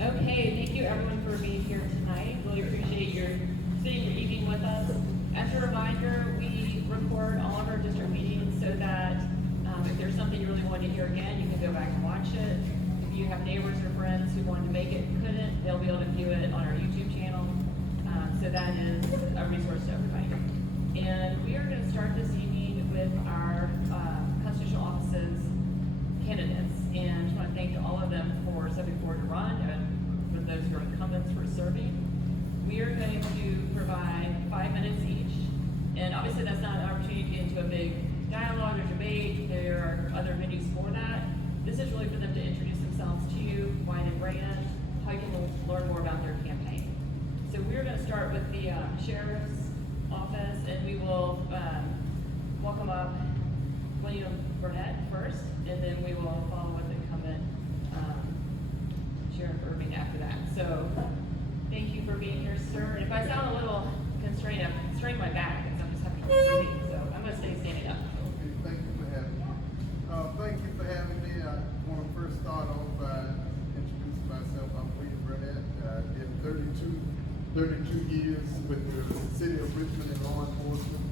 Okay, thank you everyone for being here tonight. Really appreciate your spending your evening with us. As a reminder, we record all of our district meetings so that if there's something you really want to hear again, you can go back and watch it. If you have neighbors or friends who wanted to make it and couldn't, they'll be able to view it on our YouTube channel. So that is a resource to everybody. And we are going to start this evening with our constitutional offices candidates, and just want to thank all of them for stepping forward to run, and for those who are incumbents for serving. We are going to provide 5 minutes each, and obviously that's not an opportunity to get into a big dialogue or debate. There are other venues for that. This is really for them to introduce themselves to you, why they ran, how you can learn more about their campaign. So we're going to start with the sheriff's office, and we will welcome up William Burnett first, and then we will follow with incumbent Sheriff Irving after that. So, thank you for being here, sir. And if I sound a little constrained, I'm straining my back because I'm just having trouble breathing, so I'm going to stay standing up. Okay, thank you for having me. Thank you for having me. I want to first start off by introducing myself. I'm William Burnett. I did 32 years with the City of Richmond in law enforcement.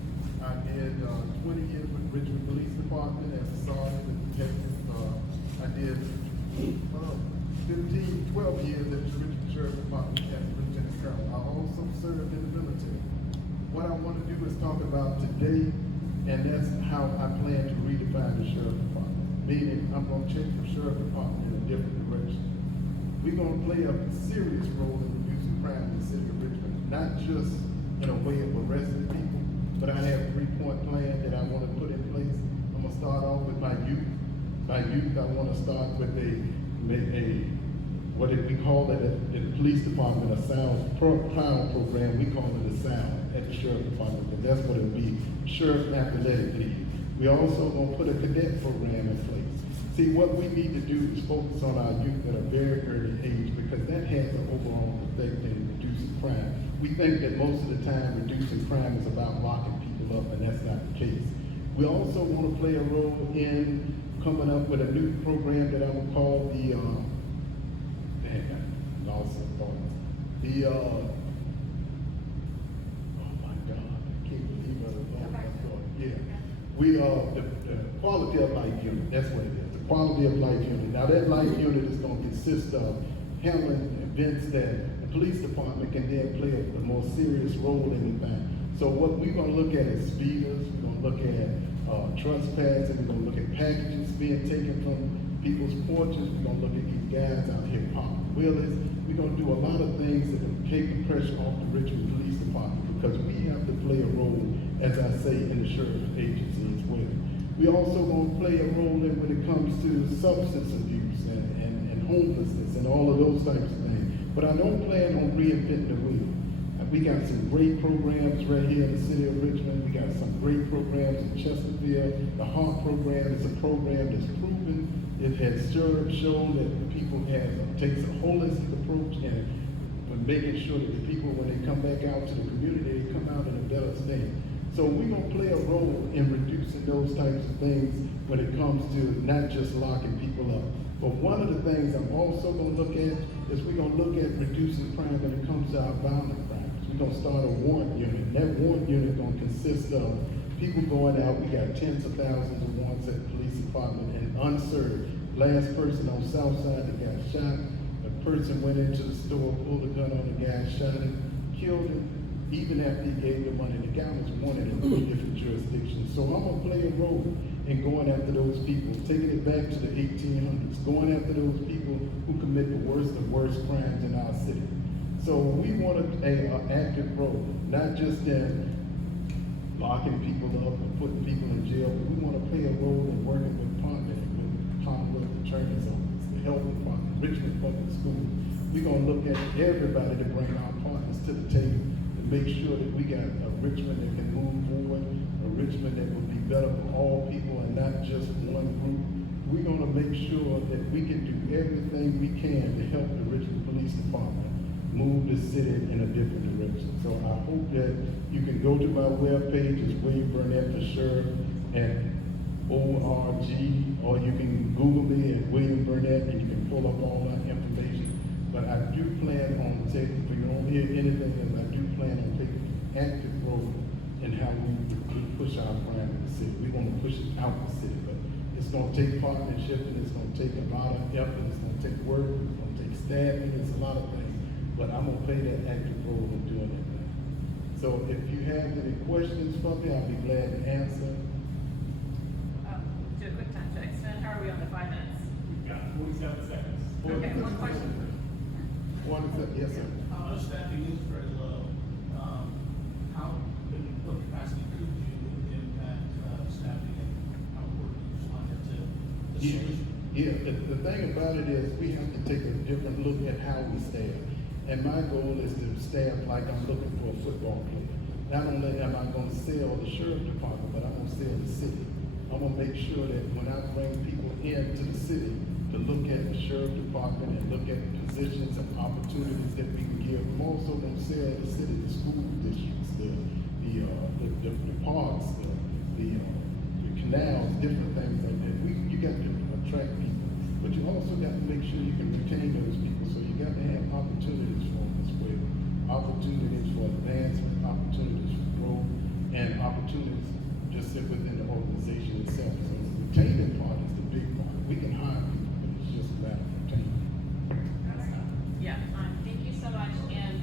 I did 20 years with Richmond Police Department as a sergeant and detective. I did 12 years at the Richmond Sheriff Department as a lieutenant colonel. I also served in the military. What I want to do is talk about today, and that's how I plan to redefine the Sheriff Department. Meaning, I'm going to take the Sheriff Department in a different direction. We're going to play a serious role in reducing crime in the city of Richmond, not just in a way of arresting people, but I have a 3-point plan that I want to put in place. I'm going to start off with my youth. My youth, I want to start with what we call it at the police department, a sound clown program. We call it a sound at the sheriff department, but that's what it'll be, Sheriff Athletic League. We also going to put a cadet program in place. See, what we need to do is focus on our youth at a very early age, because that has an overall effect in reducing crime. We think that most of the time reducing crime is about locking people up, and that's not the case. We also want to play a role in coming up with a new program that I would call the, oh my God, I can't believe the quality of life unit, that's what it is, the quality of life unit. Now that life unit is going to consist of handling events that the police department can then play a more serious role in the thing. So what we're going to look at is speeders, we're going to look at trespassing, we're going to look at packages being taken from people's porches, we're going to look at these guys out here popping wheelies. We're going to do a lot of things that will take the pressure off the Richmond Police Department, because we have to play a role, as I say, in the sheriff's agency as well. We also going to play a role in when it comes to substance abuse and homelessness and all of those types of things. But I don't plan on reinventing the wheel. We got some great programs right here in the city of Richmond. We got some great programs in Chesterfield. The HEART program is a program that's proven. It has shown that people takes a holistic approach and making sure that the people, when they come back out to the community, they come out in a better state. So we're going to play a role in reducing those types of things when it comes to not just locking people up. But one of the things I'm also going to look at is we're going to look at reducing crime when it comes to our violent crimes. We're going to start a warrant unit. That warrant unit is going to consist of people going out. We got tens of thousands of warrants at the police department and unserved. Last person on South Side that got shot, a person went into the store, pulled a gun on the guy, shot him, killed him, even after he gave the money. The guy was wanted in 3 different jurisdictions. So I'm going to play a role in going after those people, taking it back to the 1800s, going after those people who commit the worst of worst crimes in our city. So we want an active role, not just in locking people up and putting people in jail, but we want to play a role in working with partners, with Commonwealth Attorney's Office, the Health Department, Richmond Public Schools. We're going to look at everybody to bring our partners to the table and make sure that we got a Richmond that can move forward, a Richmond that will be better for all people and not just one group. We're going to make sure that we can do everything we can to help the Richmond Police Department move the city in a different direction. So I hope that you can go to my webpage, it's William Burnett for Sheriff at ORG, or you can Google me at William Burnett and you can pull up all that information. But But I do plan on taking, if you don't hear anything else, I do plan on taking active role in how we push our brand in the city. We want to push it out the city, but it's gonna take partnership, and it's gonna take a lot of effort, it's gonna take work, it's gonna take staffing, it's a lot of things. But I'm gonna play that active role in doing it now. So if you have any questions for me, I'll be glad to answer. Do a quick time check. Sven, how are we on the 5 minutes? We've got 47 seconds. Okay, one question. Yes, sir. Staffing is very low. How, in what capacity could you impact staffing, and how important you find it to the solution? Yeah, the thing about it is, we have to take a different look at how we staff. And my goal is to staff like I'm looking for a football player. Not only am I gonna sell the sheriff department, but I'm gonna sell the city. I'm gonna make sure that when I bring people into the city to look at the sheriff department and look at positions and opportunities that we can give, I'm also gonna sell the city, the school districts, the parks, the canals, different things like that. You got to attract people, but you also got to make sure you can retain those people. So you got to have opportunities for them as well. Opportunities for advancement, opportunities for growth, and opportunities just sit within the organization itself. So the retaining part is the big part. We can hire people, but it's just a matter of retaining. Yeah, thank you so much. And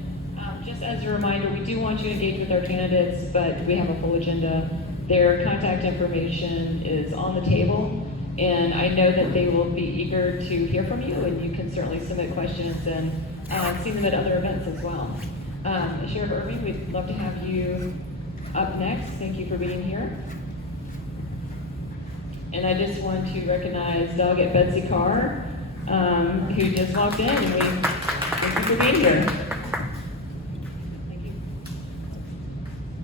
just as a reminder, we do want you to engage with our candidates, but we have a full agenda. Their contact information is on the table, and I know that they will be eager to hear from you, and you can certainly submit questions and see them at other events as well. Sheriff Irving, we'd love to have you up next. Thank you for being here. And I just want to recognize Delegate Betsy Carr, who just walked in, and we thank you for being here. Thank you.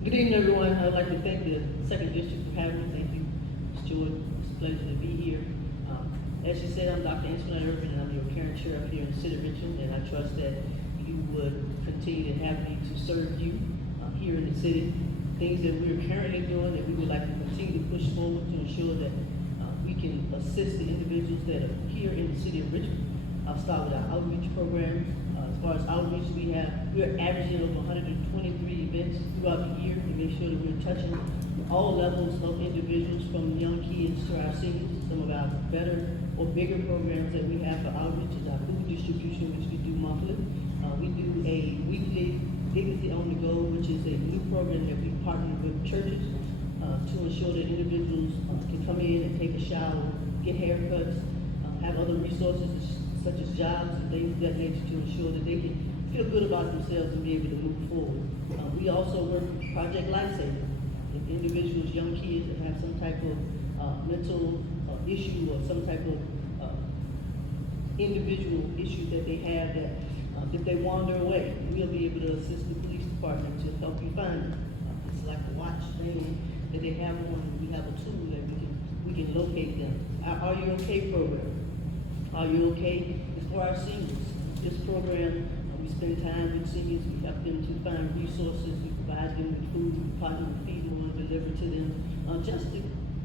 Good evening, everyone. I'd like to thank the Second District for having me. Thank you, Ms. Jordan. It's a pleasure to be here. As you said, I'm Dr. Angela Irvin, and I'm your current sheriff here in the city of Richmond, and I trust that you would continue to have me to serve you here in the city. Things that we're currently doing that we would like to continue to push forward to ensure that we can assist the individuals that are here in the city of Richmond. I'll start with our outreach program. As far as outreach, we're averaging over 123 events throughout the year to make sure that we're touching all levels of individuals, from young kids to our seniors. Some of our better or bigger programs that we have for outreach is our food distribution, which we do monthly. We do a weekly Dignity on the Go, which is a new program that we partner with churches to ensure that individuals can come in and take a shower, get haircuts, have other resources such as jobs and things of that nature to ensure that they can feel good about themselves and be able to move forward. We also work with Project Lifesaver. If individuals, young kids that have some type of mental issue or some type of individual issue that they have, that if they wander away, we'll be able to assist the police department to help you find them. It's like a watch thing that they have on, and we have a tool that we can locate them. Our Are You Okay program. Are You Okay is for our seniors. This program, we spend time with seniors, we help them to find resources, we provide them with food, we partner with FEMA and deliver to them, just to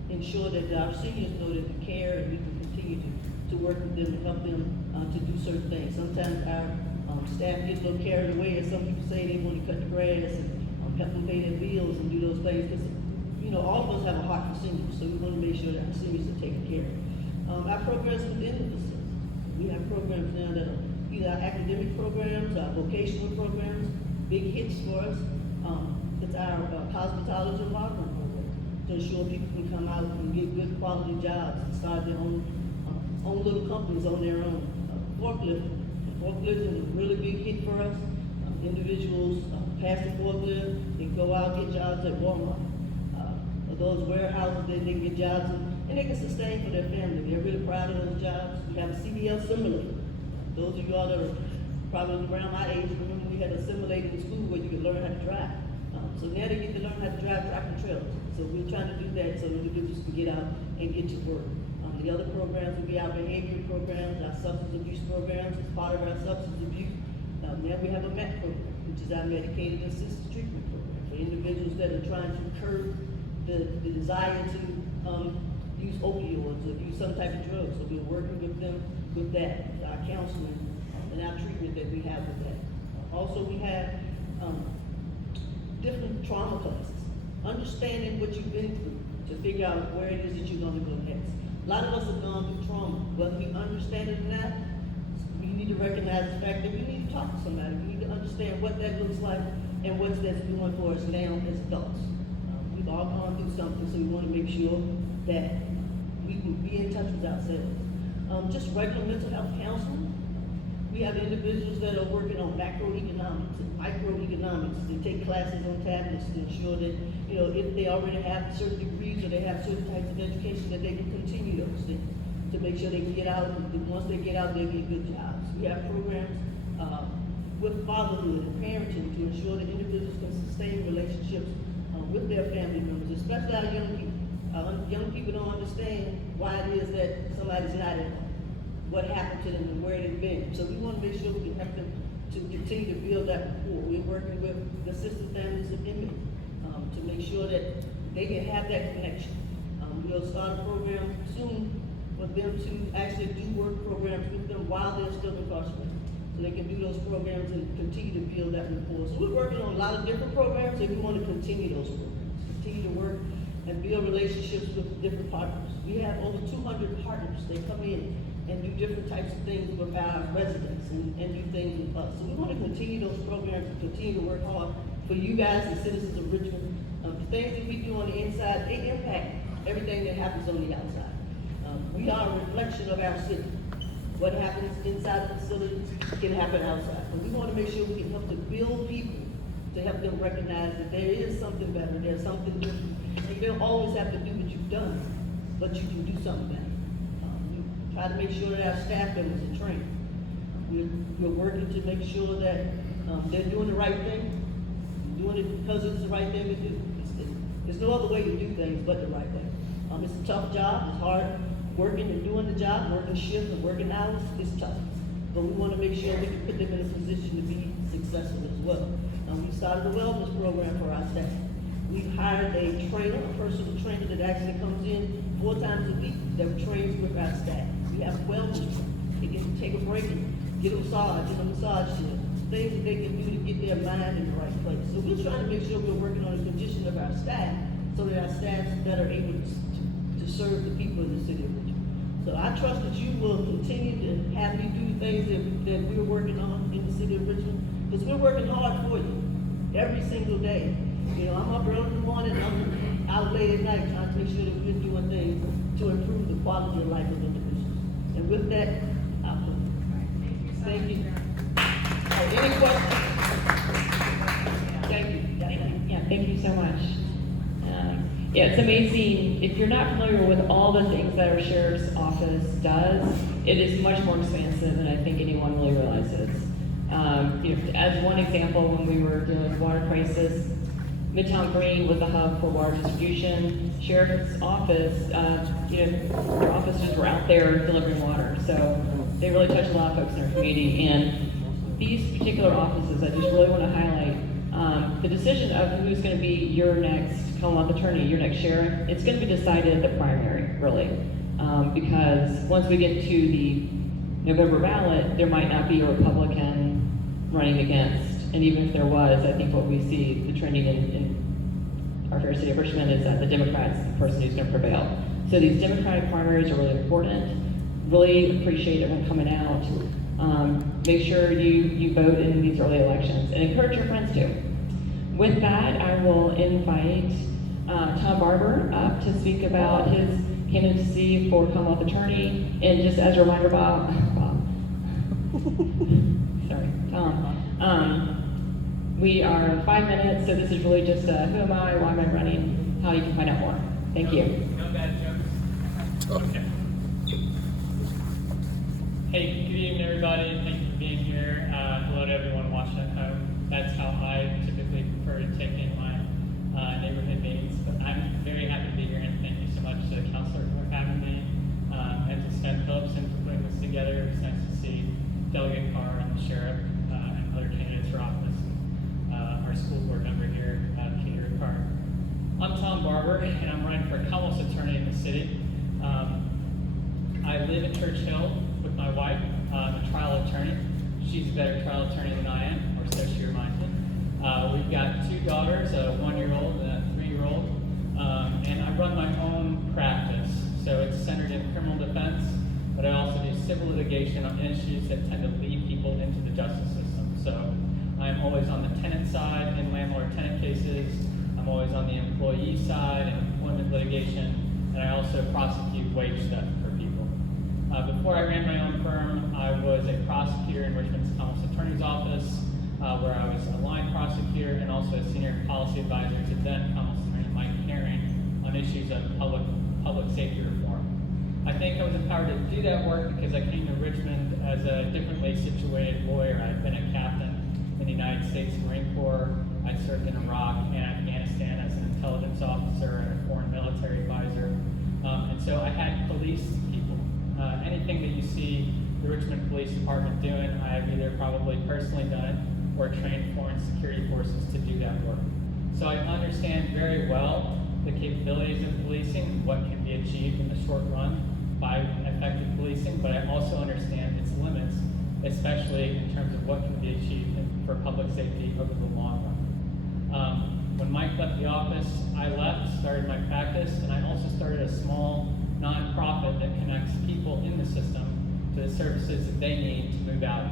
ensure that our seniors know that we care and we can continue to work with them to help them to do certain things. Sometimes our staff gets a little carried away, as some people say, they want to cut the grass and help them pay their bills and do those things, because all of us have a heart for seniors, so we want to make sure that our seniors are taken care of. Our programs within the facility. We have programs now that are either our academic programs, our vocational programs, big hits for us. It's our cosmetology and barbering program to ensure people can come out and get good quality jobs and start their own little companies on their own. Forklift is a really big hit for us. Individuals pass the forklift, they go out, get jobs at Walmart. Or those warehouses, they can get jobs and they can sustain for their family. They're really proud of those jobs. We have a CDL simulator. Those of y'all that are probably around my age, remember we had a simulator in school where you could learn how to drive. So now they get to learn how to drive tractor trailers. So we're trying to do that so individuals can get out and get to work. The other programs will be our behavior programs, our substance abuse programs. As part of our substance abuse, now we have a MET program, which is our medicated assisted treatment program for individuals that are trying to curb the desire to use opioids or use some type of drug. So we're working with them with that, our counseling and our treatment that we have with that. Also, we have, different trauma classes, understanding what you've been through to figure out where it is that you're gonna go next. A lot of us have gone through trauma, whether we understand it or not, we need to recognize the fact that we need to talk to somebody. We need to understand what that looks like and what's that's doing for us now as adults. We've all gone through something, so we wanna make sure that we can be in touch with ourselves. Just regular mental health counseling. We have individuals that are working on macroeconomics and microeconomics. They take classes on tablets to ensure that, you know, if they already have certain degrees or they have certain types of education, that they can continue those things to make sure they can get out, and once they get out, they'll get good jobs. We have programs, with fatherhood and parenting to ensure that individuals can sustain relationships, with their family members, especially our young people. Young people don't understand why it is that somebody's not at home, what happened to them and where they've been. So we want to make sure we can help them to continue to build that rapport. We're working with the sister families of inmates to make sure that they can have that connection. We'll start a program soon for them to actually do work programs with them while they're still incarcerated. So they can do those programs and continue to build that rapport. So we're working on a lot of different programs and we want to continue those programs, continue to work and build relationships with different partners. We have over 200 partners. They come in and do different types of things with our residents and do things with us. So we want to continue those programs and continue to work hard for you guys, the citizens of Richmond. The things that we do on the inside, they impact everything that happens on the outside. We are a reflection of our city. What happens inside the facility can happen outside. And we want to make sure we can help to build people, to help them recognize that there is something better, there's something different. You don't always have to do what you've done, but you can do something better. We try to make sure that our staff members are trained. We're working to make sure that they're doing the right thing, doing it because it's the right thing to do. There's no other way to do things but the right thing. It's a tough job, it's hard working and doing the job, working shifts and working hours, it's tough. But we want to make sure we can put them in a position to be successful as well. We started a wellness program for our staff. We've hired a trainer, a personal trainer that actually comes in 4 times a week that trains with our staff. We have wellness trainers. They can take a break and get a massage, get a massage chair, things that they can do to get their mind in the right place. So we're trying to make sure we're working on the condition of our staff so that our staff's better able to serve the people in the city of Richmond. So I trust that you will continue to have me do things that we're working on in the city of Richmond, because we're working hard for you every single day. You know, I'm up early in the morning, I'm out late at night trying to make sure that we're doing things to improve the quality of life of individuals. And with that, I'll put it. Thank you. Any questions? Thank you. Yeah, thank you so much. Yeah, it's amazing. If you're not familiar with all the things that our sheriff's office does, it is much more expansive than I think anyone really realizes. You know, as one example, when we were doing the water crisis, Midtown Green was the hub for water distribution. Sheriff's office, you know, their officers were out there delivering water. So they really touched a lot of folks in our community. And these particular offices, I just really want to highlight the decision of who's going to be your next Commonwealth attorney, your next sheriff. It's going to be decided at the primary, really, because once we get to the November ballot, there might not be a Republican running against. And even if there was, I think what we see, the trending in our fair city of Richmond is that the Democrats, the person who's going to prevail. So these Democratic primaries are really important. Really appreciate everyone coming out. Make sure you vote in these early elections and encourage your friends to. With that, I will invite Tom Barber up to speak about his candidacy for Commonwealth Attorney. And just as a reminder, Tom, we are 5 minutes, so this is really just who am I, why am I running, how you can find out more. Thank you. No bad jokes. Okay. Hey, good evening, everybody. Thank you for being here. Hello to everyone watching at home. That's how I typically prefer to take in my neighborhood meetings. But I'm very happy to be here, and thank you so much to Counselor for having me, and to Stan Phillipson for putting this together. It's nice to see Delegate Carr and the Sheriff and other candidates for office, and our school board member here, Peter Carr. I'm Tom Barber, and I'm running for Commonwealth Attorney in the city. I live in Church Hill with my wife, a trial attorney. She's a better trial attorney than I am, or so she reminds me. We've got 2 daughters, a 1-year-old and a 3-year-old, and I run my own practice. So it's centered in criminal defense, but I also do civil litigation on issues that tend to lead people into the justice system. So I'm always on the tenant side in landlord-tenant cases. I'm always on the employee side in employment litigation, and I also prosecute wage theft for people. Before I ran my own firm, I was a prosecutor in Richmond's Commonwealth Attorney's Office, where I was a line prosecutor and also a senior policy advisor to then Commonwealth Attorney Mike Herring on issues of public safety reform. I think I was empowered to do that work because I came to Richmond as a differently situated lawyer. I'd been a captain in the United States Marine Corps. I'd served in Iraq and Afghanistan as an intelligence officer and a foreign military advisor. And so I had policed people. Anything that you see the Richmond Police Department doing, I have either probably personally done it or trained foreign security forces to do that work. So I understand very well the capabilities of policing, what can be achieved in the short run by effective policing, but I also understand its limits, especially in terms of what can be achieved for public safety over the long run. When Mike left the office, I left, started my practice, and I also started a small nonprofit that connects people in the system to the services that they need to move out.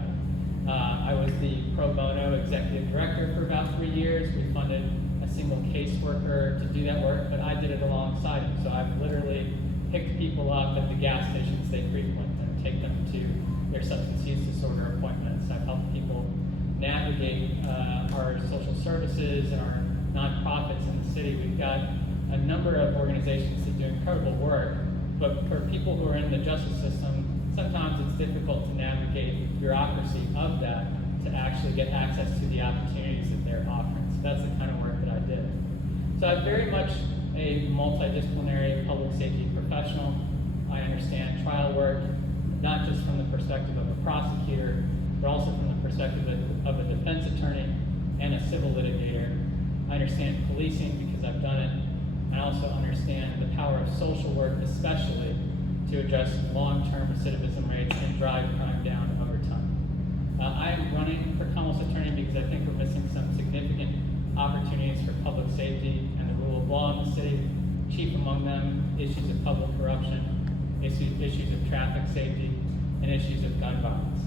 I was the pro bono executive director for about 3 years. We funded a single caseworker to do that work, but I did it alongside him. So I've literally picked people up at the gas stations they frequent and take them to their substance use disorder appointments. I've helped people navigate our social services and our nonprofits in the city. We've got a number of organizations that do incredible work, but for people who are in the justice system, sometimes it's difficult to navigate the bureaucracy of that to actually get access to the opportunities that they're offering. So that's the kind of work that I did. So I'm very much a multidisciplinary public safety professional. I understand trial work, not just from the perspective of a prosecutor, but also from the perspective of a defense attorney and a civil litigator. I understand policing because I've done it. I also understand the power of social work, especially to address long-term recidivism rates and drive crime down over time. I am running for Commonwealth Attorney because I think we're missing some significant opportunities for public safety and the rule of law in the city. Chief among them, issues of public corruption, issues of traffic safety, and issues of gun violence.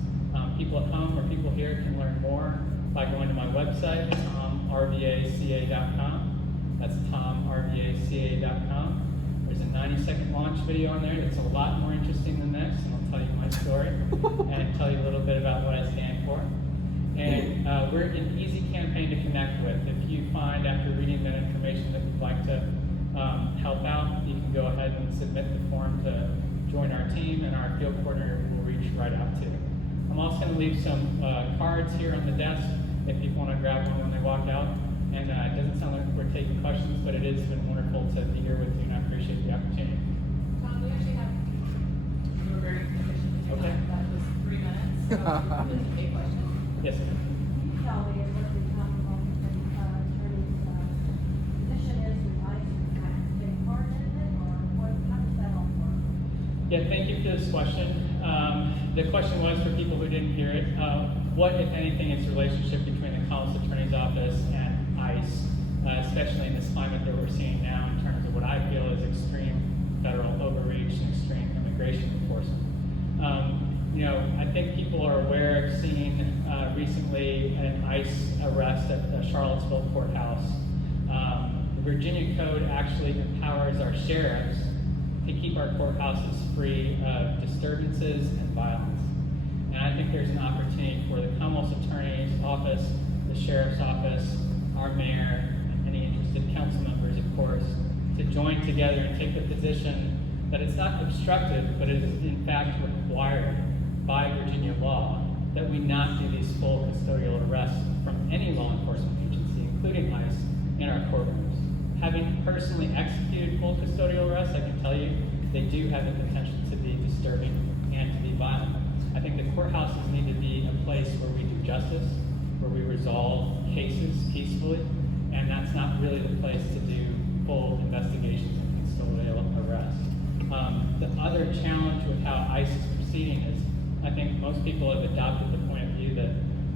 People at home or people here can learn more by going to my website, tomrvaca.com. That's tomrvaca.com. There's a 90-second launch video on there that's a lot more interesting than this, and I'll tell you my story and tell you a little bit about what I stand for. And we're an easy campaign to connect with. If you find after reading that information that you'd like to help out, you can go ahead and submit the form to join our team, and our field coordinator will reach right out to you. I'm also going to leave some cards here on the desk if people want to grab one when they walk out. And it doesn't sound like we're taking questions, but it has been wonderful to be here with you, and I appreciate the opportunity. Tom, we actually have, you were very efficient. Okay. That was 3 minutes. So this is a big question. Yes, sir. Tell me what the Commonwealth Attorney's position is, and I take part in it, or what, how does that all work? Yeah, thank you for this question. The question was, for people who didn't hear it, what, if anything, is the relationship between the Commonwealth Attorney's Office and ICE, especially in this climate that we're seeing now in terms of what I feel is extreme federal overreach and extreme immigration enforcement. I think people are aware of seeing recently an ICE arrest at the Charlottesville courthouse. The Virginia Code actually empowers our sheriffs to keep our courthouses free of disturbances and violence. And I think there's an opportunity for the Commonwealth Attorney's Office, the Sheriff's Office, our mayor, and any interested council members, of course, to join together and take the position that it's not obstructive, but it is in fact required by Virginia law that we not do these full custodial arrests from any law enforcement agency, including ICE, in our courtrooms. Having personally executed full custodial arrests, I can tell you they do have the potential to be disturbing and to be violent. I think the courthouses need to be a place where we do justice, where we resolve cases peacefully, and that's not really the place to do full investigations and custodial arrests. The other challenge with how ICE is proceeding is I think most people have adopted the point of view that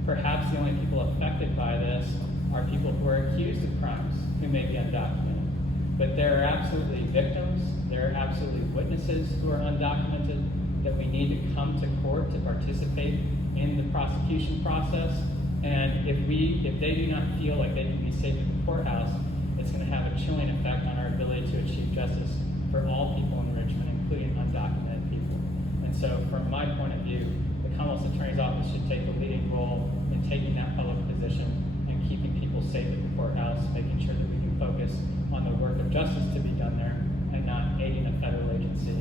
perhaps the only people affected by this are people who are accused of crimes who may be undocumented. But there are absolutely victims, there are absolutely witnesses who are undocumented that we need to come to court to participate in the prosecution process. And if they do not feel like they can be safe at the courthouse, it's going to have a chilling effect on our ability to achieve justice for all people in Richmond, including undocumented people. And so from my point of view, the Commonwealth's Attorney's Office should take the leading role in taking that public position and keeping people safe at the courthouse, making sure that we can focus on the work of justice to be done there and not aiding a federal agency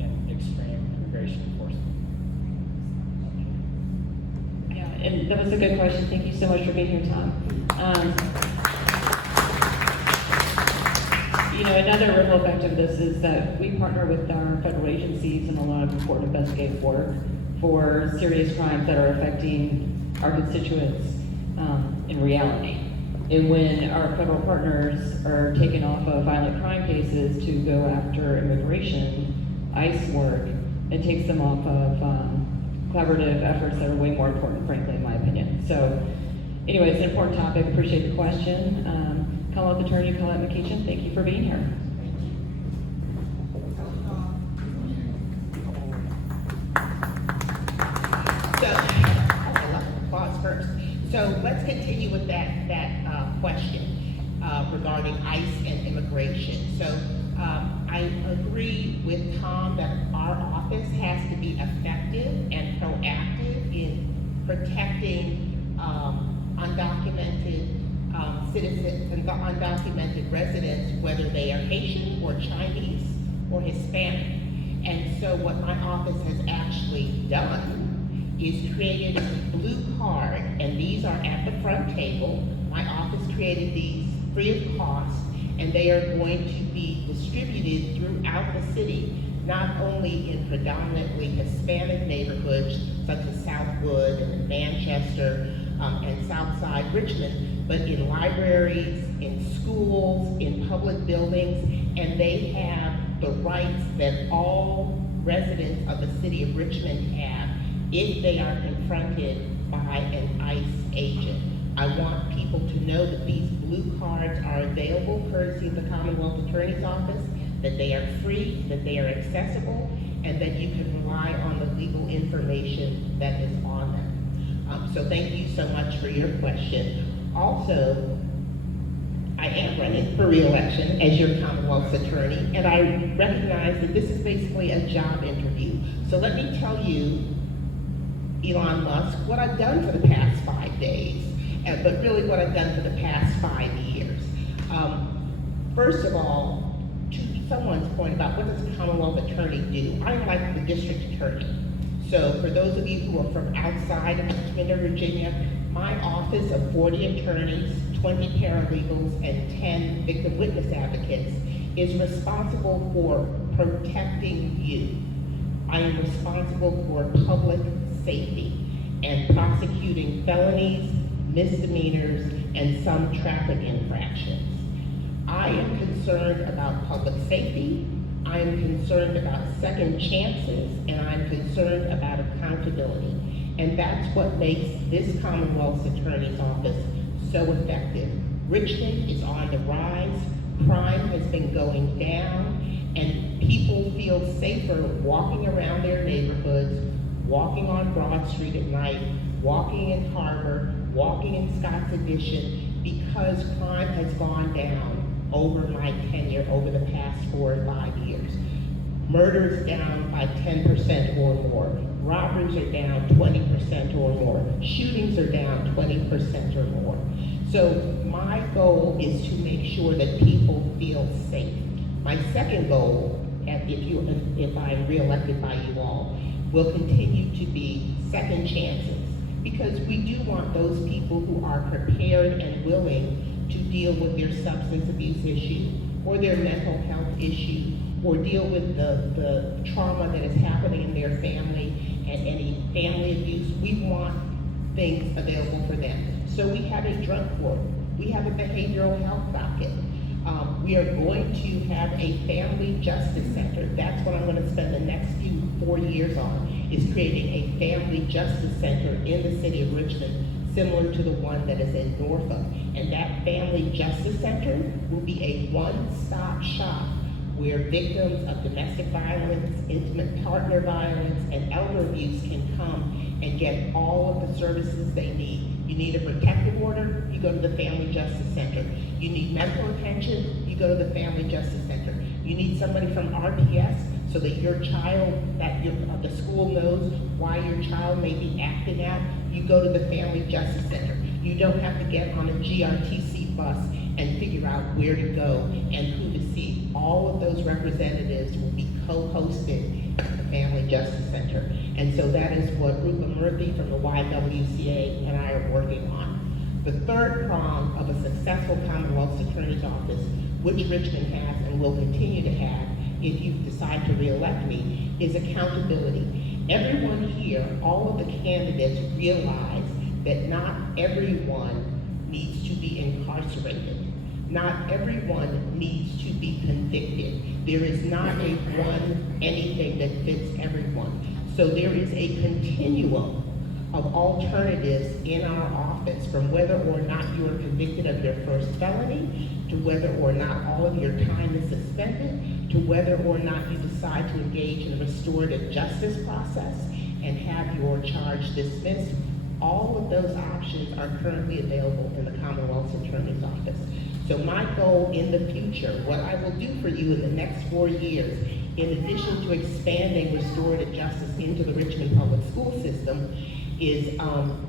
in extreme immigration enforcement. Yeah, and that was a good question. Thank you so much for being here, Tom. Another ripple effect of this is that we partner with our federal agencies in a lot of important investigative work for serious crimes that are affecting our constituents in reality. And when our federal partners are taken off of violent crime cases to go after immigration, ICE work, it takes them off of collaborative efforts that are way more important, frankly, in my opinion. So anyway, it's an important topic. Appreciate the question. Commonwealth Attorney Colette McEachin, thank you for being here. Applause first. So let's continue with that question regarding ICE and immigration. So I agree with Tom that our office has to be effective and proactive in protecting undocumented citizens and undocumented residents, whether they are Haitian or Chinese or Hispanic. And so what my office has actually done is created a blue card, and these are at the front table. My office created these free of cost, and they are going to be distributed throughout the city, not only in predominantly Hispanic neighborhoods such as Southwood and Manchester and Southside Richmond, but in libraries, in schools, in public buildings, and they have the rights that all residents of the city of Richmond have if they are confronted by an ICE agent. I want people to know that these blue cards are available courtesy of the Commonwealth Attorney's Office, that they are free, that they are accessible, and that you can rely on the legal information that is on them. So thank you so much for your question. Also, I am running for re-election as your Commonwealth's attorney, and I recognize that this is basically a job interview. So let me tell you, Elon Musk, what I've done for the past 5 days, but really what I've done for the past 5 years. First of all, to someone's point about what does a Commonwealth attorney do, I'm like the district attorney. So for those of you who are from outside of Richmond or Virginia, my office of 40 attorneys, 20 paralegals, and 10 victim witness advocates is responsible for protecting you. I am responsible for public safety and prosecuting felonies, misdemeanors, and some traffic infractions. I am concerned about public safety, I am concerned about second chances, and I'm concerned about accountability. And that's what makes this Commonwealth's Attorney's Office so effective. Richmond is on the rise, crime has been going down, and people feel safer walking around their neighborhoods, walking on Broad Street at night, walking in Harbor, walking in Scott's Addition, because crime has gone down over my tenure over the past 4 or 5 years. Murders down by 10% or more. Robberies are down 20% or more. Shootings are down 20% or more. So my goal is to make sure that people feel safe. My second goal, if I'm reelected by you all, will continue to be second chances, because we do want those people who are prepared and willing to deal with their substance abuse issue or their mental health issue or deal with the trauma that is happening in their family and any family abuse. We want things available for them. So we have a drug court. We have a behavioral health docket. We are going to have a family justice center. That's what I'm going to spend the next few 4 years on, is creating a family justice center in the city of Richmond, similar to the one that is in Norfolk. And that family justice center will be a one-stop shop where victims of domestic violence, intimate partner violence, and elder abuse can come and get all of the services they need. You need a protective order, you go to the Family Justice Center. You need medical attention, you go to the Family Justice Center. You need somebody from RPS so that your child, the school knows why your child may be acting out, you go to the Family Justice Center. You don't have to get on a GRTC bus and figure out where to go and who to see. All of those representatives will be co-hosted at the Family Justice Center. And so that is what Rupa Murthy from the YWCA and I are working on. The third prong of a successful Commonwealth Attorney's Office, which Richmond has and will continue to have if you decide to re-elect me, is accountability. Everyone here, all of the candidates realize that not everyone needs to be incarcerated. Not everyone needs to be convicted. There is not a one anything that fits everyone. So there is a continuum of alternatives in our office, from whether or not you are convicted of your first felony, to whether or not all of your time is suspended, to whether or not you decide to engage in the restorative justice process and have your charge dismissed. All of those options are currently available in the Commonwealth's Attorney's Office. So my goal in the future, what I will do for you in the next 4 years, in addition to expanding restorative justice into the Richmond Public School System, is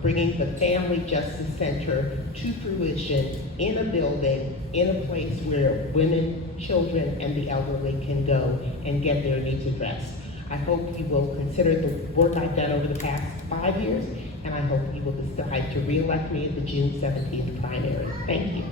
bringing the Family Justice Center to fruition in a building, in a place where women, children, and the elderly can go and get their needs addressed. I hope you will consider the work I've done over the past 5 years, and I hope you will decide to re-elect me at the June 17th primary. Thank you.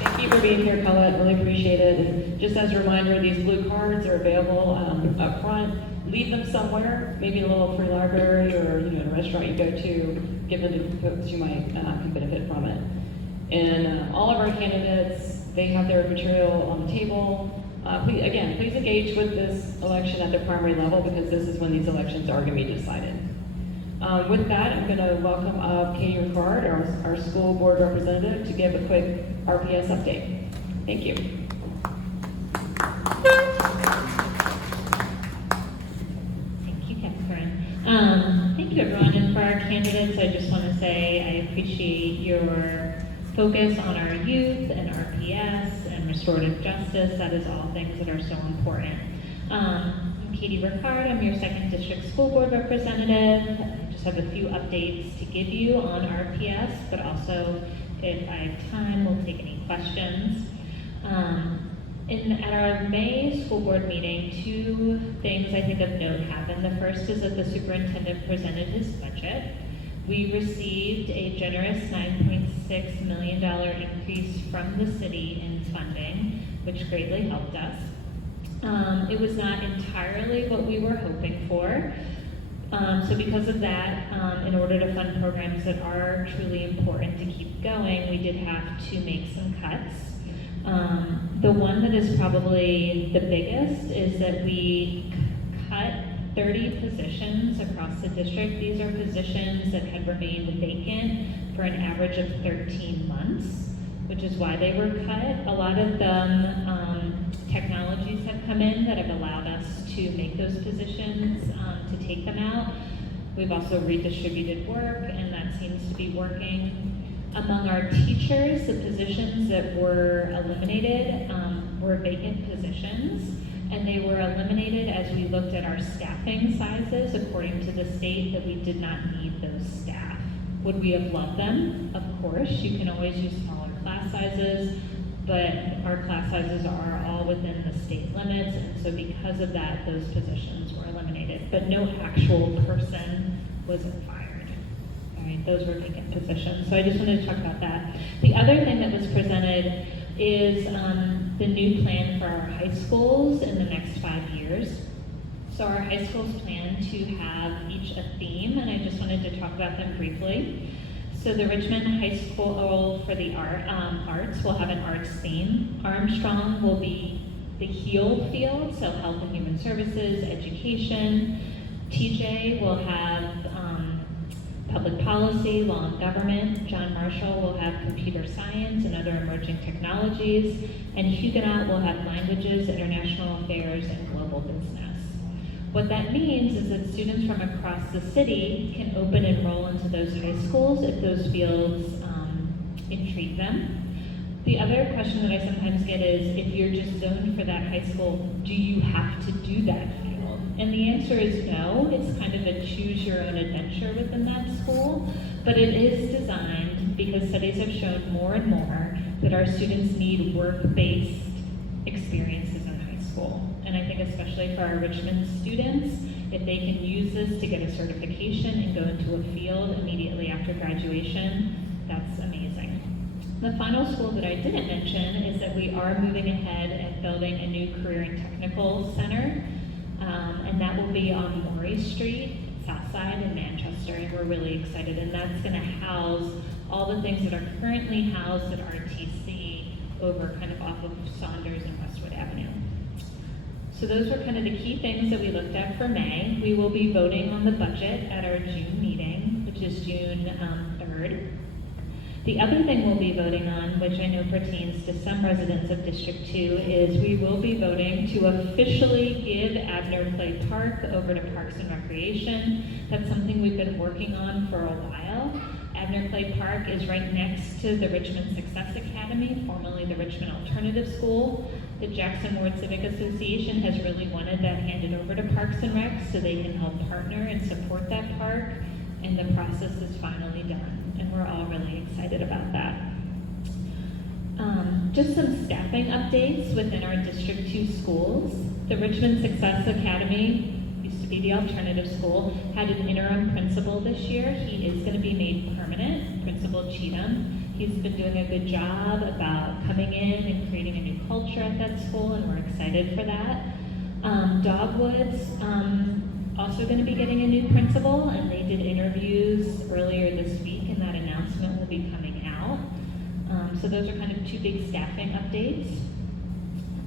Thank you for being here, Colette, really appreciate it. And just as a reminder, these blue cards are available up front. Leave them somewhere, maybe in a little free library or in a restaurant you go to. Give them to folks who might can benefit from it. And all of our candidates, they have their material on the table. Please engage with this election at the primary level, because this is when these elections are going to be decided. With that, I'm going to welcome up Katie Ricard, our school board representative, to give a quick RPS update. Thank you. Thank you, Catherine. Thank you, everyone. And for our candidates, I just want to say I appreciate your focus on our youth and RPS and restorative justice. That is all things that are so important. I'm Katie Ricard. I'm your 2nd District School Board Representative. I just have a few updates to give you on RPS, but also, if I have time, we'll take any questions. At our May school board meeting, 2 things I think of note happened. The first is that the superintendent presented his budget. We received a generous $9.6 million increase from the city in funding, which greatly helped us. It was not entirely what we were hoping for. So because of that, in order to fund programs that are truly important to keep going, we did have to make some cuts. The one that is probably the biggest is that we cut 30 positions across the district. These are positions that had remained vacant for an average of 13 months, which is why they were cut. A lot of them, technologies have come in that have allowed us to make those positions, to take them out. We've also redistributed work, and that seems to be working. Among our teachers, the positions that were eliminated were vacant positions, and they were eliminated as we looked at our staffing sizes according to the state that we did not need those staff. Would we have loved them? Of course, you can always use smaller class sizes, but our class sizes are all within the state limits, and so because of that, those positions were eliminated. But no actual person was fired. All right, those were vacant positions. So I just wanted to talk about that. The other thing that was presented is the new plan for our high schools in the next 5 years. So our high schools plan to have each a theme, and I just wanted to talk about them briefly. So the Richmond High School for the arts will have an arts theme. Armstrong will be the HEAL field, so health and human services, education. TJ will have public policy, law and government. John Marshall will have computer science and other emerging technologies. And Huguenot will have languages, international affairs, and global business. What that means is that students from across the city can open enroll into those high schools if those fields intrigue them. The other question that I sometimes get is, if you're just zoned for that high school, do you have to do that field? And the answer is no. It's kind of a choose your own adventure within that school, but it is designed because studies have shown more and more that our students need work-based experiences in high school. And I think especially for our Richmond students, if they can use this to get a certification and go into a field immediately after graduation, that's amazing. The final school that I didn't mention is that we are moving ahead and building a new career and technical center, and that will be on Maury Street, Southside in Manchester, and we're really excited. And that's going to house all the things that are currently housed at RTC over kind of off of Saunders and Westwood Avenue. So those were kind of the key things that we looked at for May. We will be voting on the budget at our June meeting, which is June 3rd. The other thing we'll be voting on, which I know pertains to some residents of District 2, is we will be voting to officially give Abner Clay Park over to Parks and Recreation. That's something we've been working on for a while. Abner Clay Park is right next to the Richmond Success Academy, formerly the Richmond Alternative School. The Jackson Ward Civic Association has really wanted that handed over to Parks and Rec so they can help partner and support that park, and the process is finally done. And we're all really excited about that. Just some staffing updates within our District 2 schools. The Richmond Success Academy, used to be the alternative school, had an interim principal this year. He is going to be made permanent, Principal Cheatham. He's been doing a good job about coming in and creating a new culture at that school, and we're excited for that. Dogwoods, also going to be getting a new principal, and they did interviews earlier this week, and that announcement will be coming out. So those are kind of two big staffing updates.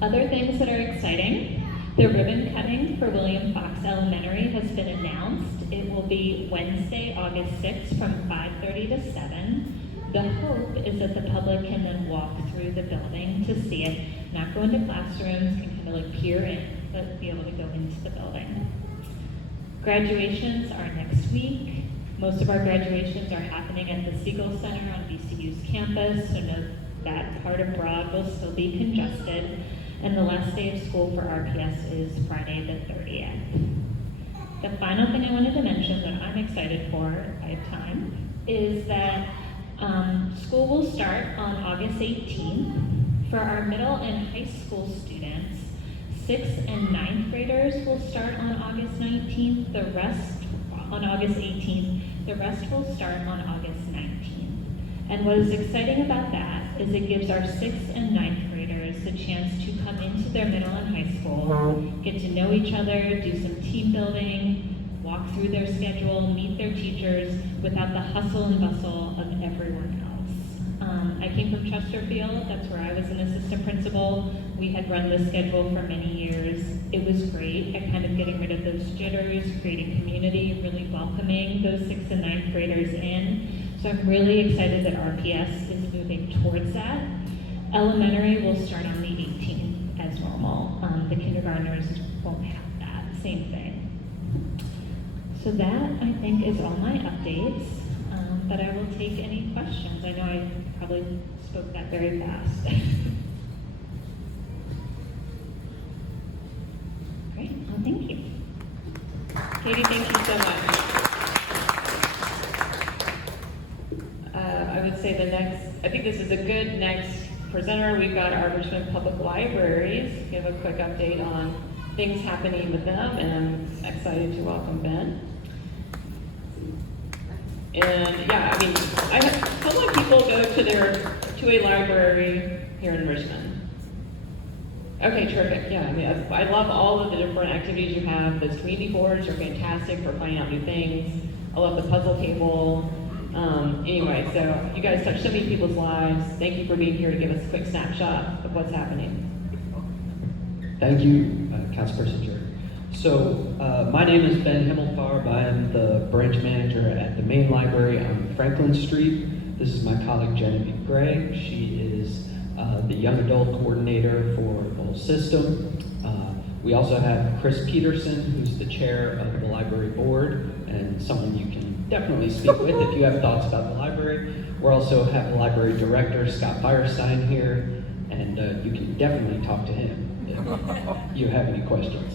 Other things that are exciting, the ribbon cutting for William Fox Elementary has been announced. It will be Wednesday, August 6th from 5:30 to 7. The hope is that the public can then walk through the building to see it, not go into classrooms, can kind of like peer in, but be able to go into the building. Graduations are next week. Most of our graduations are happening at the Siegel Center on VCU's campus, so note that part of Broad will still be congested. And the last day of school for RPS is Friday the 30th. The final thing I wanted to mention that I'm excited for, if I have time, is that school will start on August 18th. For our middle and high school students, 6th and 9th graders will start on August 19th, the rest on August 18th, the rest will start on August 19th. And what is exciting about that is it gives our 6th and 9th graders the chance to come into their middle and high school, get to know each other, do some team building, walk through their schedule, meet their teachers without the hustle and bustle of everyone else. I came from Chesterfield, that's where I was an assistant principal. We had run this schedule for many years. It was great at kind of getting rid of those jitters, creating community, really welcoming those 6th and 9th graders in. So I'm really excited that RPS is moving towards that. Elementary will start on the 18th as normal. The kindergartners won't have that, same thing. So that, I think, is all my updates, but I will take any questions. I know I probably spoke that very fast. Great, well, thank you. Katie, thank you so much. I would say I think this is a good next presenter. We've got our Richmond Public Libraries. Give a quick update on things happening with them, and I'm excited to welcome Ben. And yeah, I mean, so many people go to a library here in Richmond. Okay, terrific. Yeah, I mean, I love all of the different activities you have. Those community boards are fantastic for finding out new things. I love the puzzle table. Anyway, so you guys touch so many people's lives. Thank you for being here to give us a quick snapshot of what's happening. Thank you, Councilperson Jerry. So, my name is Ben Himmelfarb. I am the branch manager at the main library on Franklin Street. This is my colleague Genevieve Gray. She is the young adult coordinator for the whole system. We also have Chris Peterson, who's the chair of the library board, and someone you can definitely speak with if you have thoughts about the library. We also have the library director, Scott Firestein, here, and you can definitely talk to him if you have any questions.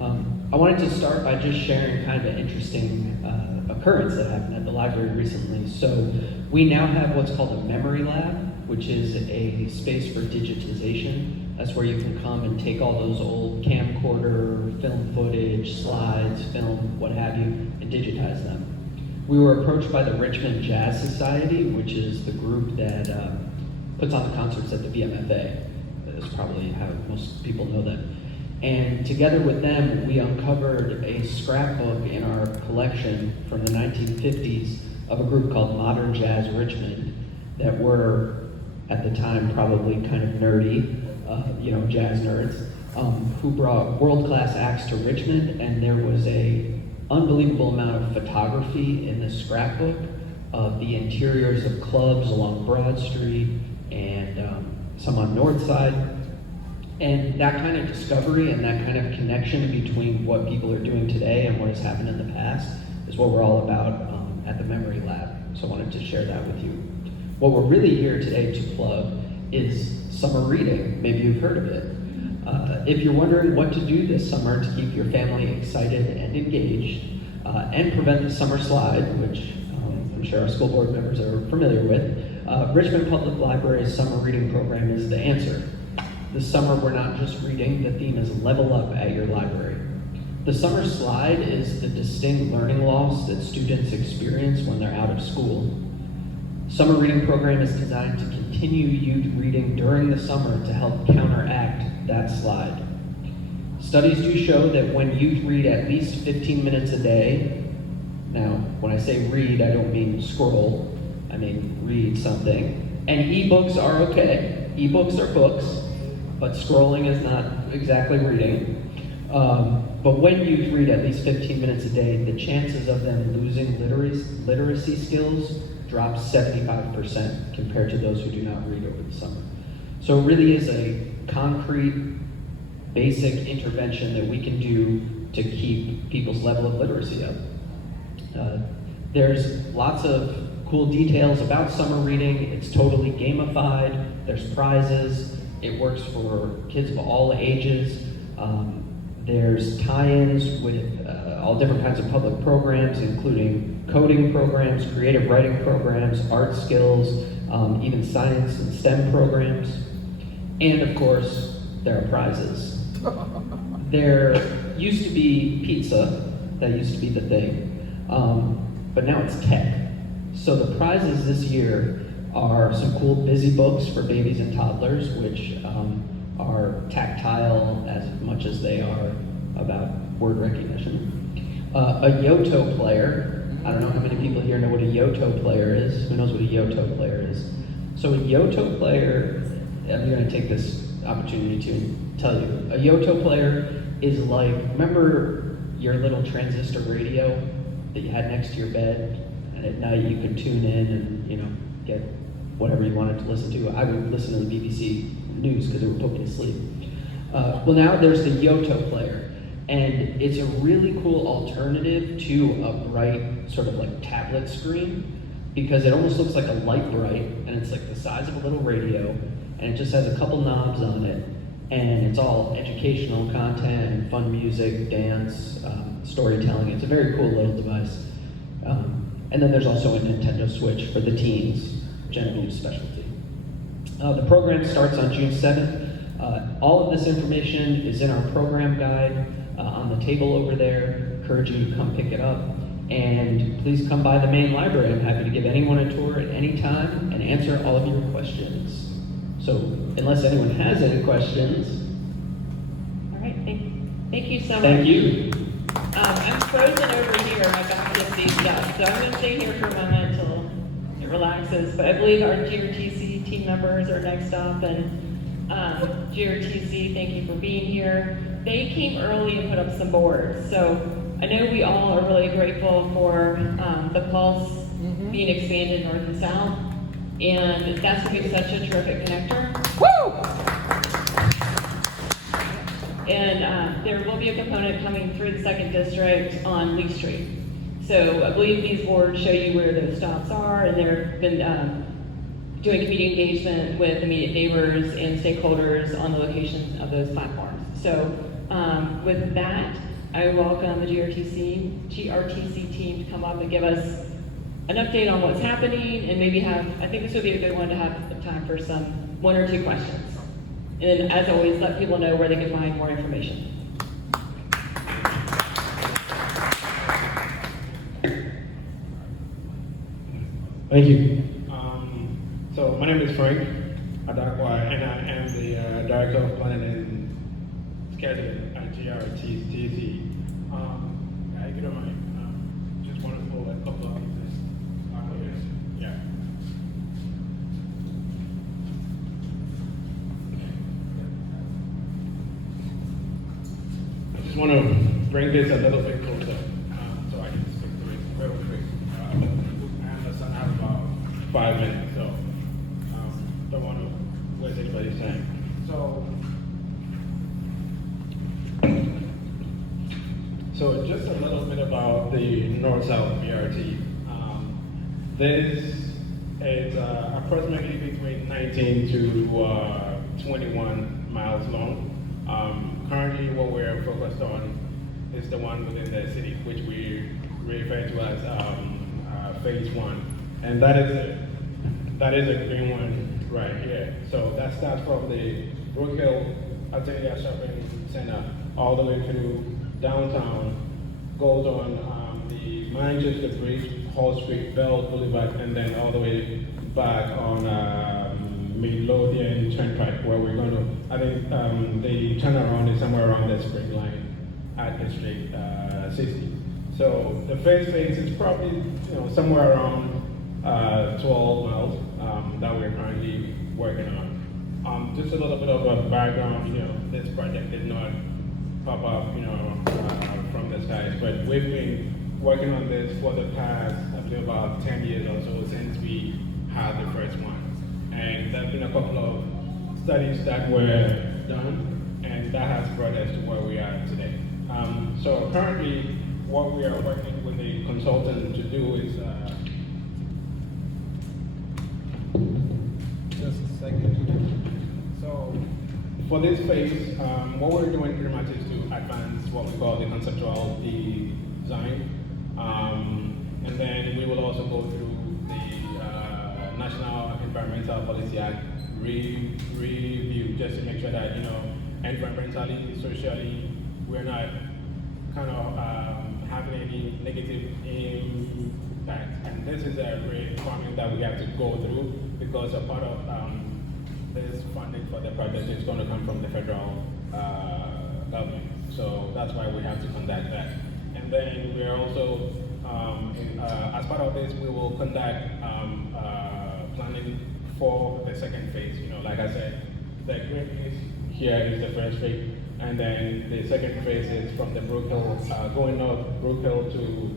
I wanted to start by just sharing kind of an interesting occurrence that happened at the library recently. So we now have what's called a memory lab, which is a space for digitization. That's where you can come and take all those old camcorder, film footage, slides, film, what have you, and digitize them. We were approached by the Richmond Jazz Society, which is the group that puts on the concerts at the VMFA. That's probably how most people know them. And together with them, we uncovered a scrapbook in our collection from the 1950s of a group called Modern Jazz Richmond that were, at the time, probably kind of nerdy, jazz nerds, who brought world-class acts to Richmond, and there was a unbelievable amount of photography in this scrapbook of the interiors of clubs along Broad Street and some on North Side. And that kind of discovery and that kind of connection between what people are doing today and what has happened in the past is what we're all about at the Memory Lab. So I wanted to share that with you. What we're really here today to plug is summer reading. Maybe you've heard of it. If you're wondering what to do this summer to keep your family excited and engaged and prevent the summer slide, which I'm sure our school board members are familiar with, Richmond Public Library's summer reading program is the answer. This summer, we're not just reading, the theme is level up at your library. The summer slide is the distinct learning loss that students experience when they're out of school. Summer reading program is designed to continue youth reading during the summer to help counteract that slide. Studies do show that when youth read at least 15 minutes a day, now when I say read, I don't mean scroll, I mean read something. And ebooks are okay, ebooks are books, but scrolling is not exactly reading. But when youth read at least 15 minutes a day, the chances of them losing literacy skills drop 75% compared to those who do not read over the summer. So it really is a concrete, basic intervention that we can do to keep people's level of literacy up. There's lots of cool details about summer reading. It's totally gamified. There's prizes. It works for kids of all ages. There's tie-ins with all different kinds of public programs, including coding programs, creative writing programs, art skills, even science and STEM programs. And of course, there are prizes. There used to be pizza, that used to be the thing, but now it's tech. So the prizes this year are some cool busy books for babies and toddlers, which are tactile as much as they are about word recognition. A Yoto player. I don't know how many people here know what a Yoto player is. Who knows what a Yoto player is? So a Yoto player, I'm going to take this opportunity to tell you. A Yoto player is like, remember your little transistor radio that you had next to your bed, and at night you could tune in and get whatever you wanted to listen to. I would listen to the BBC News because it would put me to sleep. Well, now there's the Yoto player, and it's a really cool alternative to a bright sort of like tablet screen because it almost looks like a light bright, and it's like the size of a little radio, and it just has a couple knobs on it, and it's all educational content, fun music, dance, storytelling. It's a very cool little device. And then there's also a Nintendo Switch for the teens, Genevieve's specialty. The program starts on June 7th. All of this information is in our program guide on the table over there. Encourage you to come pick it up. And please come by the main library. I'm happy to give anyone a tour at any time and answer all of your questions. So unless anyone has any questions. All right, thank you so much. Thank you. I'm frozen over here, my back is seized up, so I'm gonna stay here for a moment until it relaxes. But I believe our GRTC team members are next up, and GRTC, thank you for being here. They came early and put up some boards, so I know we all are really grateful for the Pulse being expanded north and south, and that's going to be such a terrific connector. And there will be a component coming through the 2nd District on Lee Street. So I believe these boards show you where those stops are, and they've been doing community engagement with immediate neighbors and stakeholders on the locations of those platforms. So with that, I welcome the GRTC team to come up and give us an update on what's happening, and maybe I think this would be a good one to have time for one or two questions. And as always, let people know where they can find more information. Thank you. So my name is Frank Adakwa, and I am the Director of Planning and Scheduling at GRTC. I get on my just want to pull a couple of this. Yeah. I just want to bring this a little bit closer so I can stick to it real quick. I understand I have about 5 minutes, so don't want to waste anybody's time. So just a little bit about the North-South BRT. This is approximately between 19 to 21 miles long. Currently, what we're focused on is the one within the city, which we refer to as phase 1, and that is a green one right here. So that starts from the Brook Hill Atelier Shopping Center all the way through downtown, goes on the Manchester Bridge, Hall Street, Bell Boulevard, and then all the way back on Midlothian Turnpike, where we're going to, I think the turnaround is somewhere around the Spring Line at District 60. So the first phase is probably somewhere around 12 miles that we're currently working on. Just a little bit of a background, this project did not pop up, from the skies, but we've been working on this for the past, I believe, about 10 years or so since we had the first one. And there's been a couple of studies that were done, and that has brought us to where we are today. So currently, what we are working with a consultant to do is, just a second. So for this phase, what we're doing pretty much is to advance what we call the conceptual design. And then we will also go through the National Environmental Policy Act review, just to make sure that, environmentally, socially, we're not kind of having any negative impact. And this is a requirement that we have to go through, because a part of this funding for the project is going to come from the federal government. So that's why we have to conduct that. And then we're also, as part of this, we will conduct planning for the second phase. Like I said, the green piece here is the first phase, and then the second phase is from the Brook Hill, going north, Brook Hill to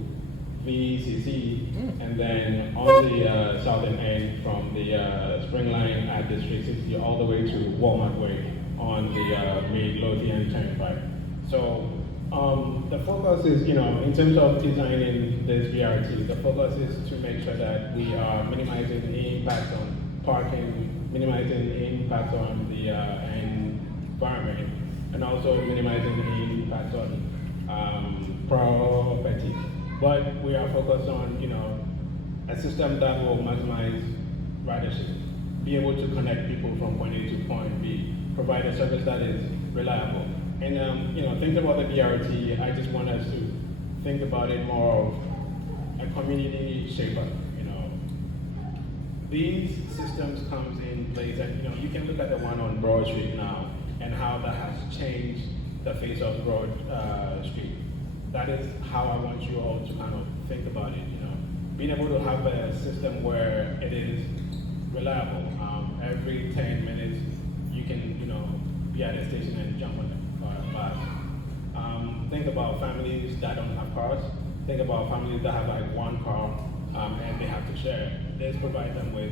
VCC, and then on the southern end from the Spring Line at District 60 all the way to Walmart Way on the Midlothian Turnpike. So the focus is, in terms of designing this BRT, the focus is to make sure that we are minimizing the impact on parking, minimizing the impact on the environment, and also minimizing the impact on property. But we are focused on, a system that will maximize ridership, be able to connect people from point A to point B, provide a service that is reliable. And, thinking about the BRT, I just want us to think about it more of a community shaper, These systems comes in place, and, you can look at the one on Broad Street now and how that has changed the face of Broad Street. That is how I want you all to kind of think about it, Being able to have a system where it is reliable. Every 10 minutes, you can, be at a station and jump on the bus. Think about families that don't have cars. Think about families that have like one car and they have to share. This provides them with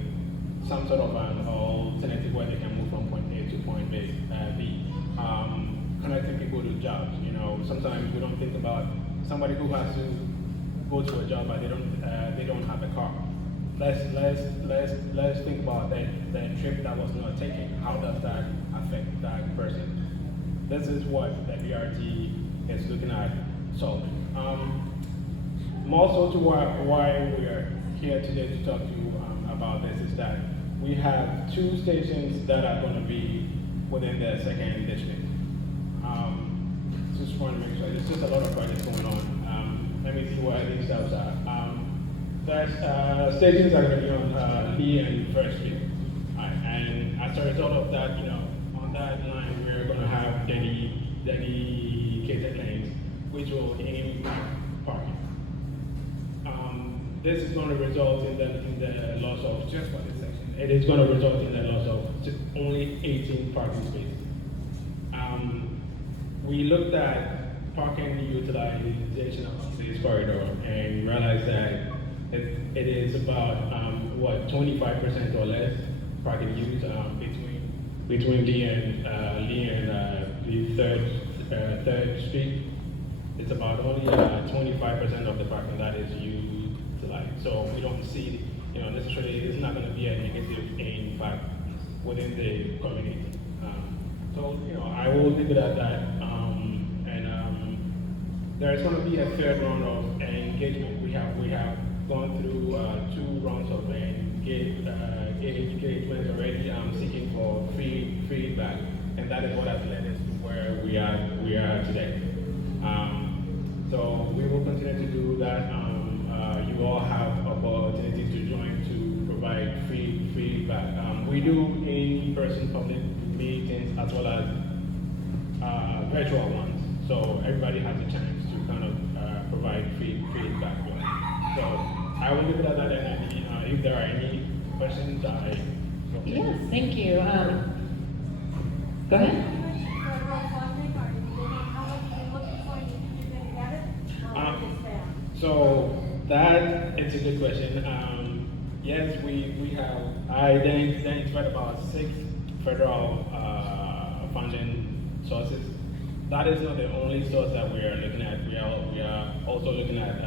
some sort of an alternative where they can move from point A to point B. Connecting people to jobs. Sometimes we don't think about somebody who has to go to a job but they don't have a car. Let's think about that trip that was not taken. How does that affect that person? This is what the BRT is looking at solving. More so to why we are here today to talk to you about this is that we have 2 stations that are going to be within the second district. Just want to make sure, there's just a lot of projects going on. Let me see what these steps are. There's stations that are going to be on Lee and First Street. And as a result of that, on that line, we're going to have dedicated lanes, which will aim parking. This is going to result in the loss of, just for this section, it is going to result in the loss of only 18 parking spaces. We looked at parking utilization of this corridor and realized that it is about 25% or less parking use between Lee and the third street. It's about only 25% of the parking that is utilized. So we don't see, necessarily it's not going to be a negative impact within the community. I will leave it at that. There's going to be a 3rd round of engagement. We have gone through 2 rounds of engagement already, seeking for feedback, and that is what has led us to where we are today. So we will continue to do that. You all have opportunities to join to provide feedback. We do in-person public meetings as well as virtual ones. So everybody has a chance to kind of provide feedback. So I will leave it at that, and if there are any questions, Yes, thank you. Go ahead. Federal funding, are you looking, how much are you looking for, you think you're gonna get it? Or is it down? So that it's a good question. Yes, we have identified about 6 federal funding sources. That is not the only source that we are looking at. We are also looking at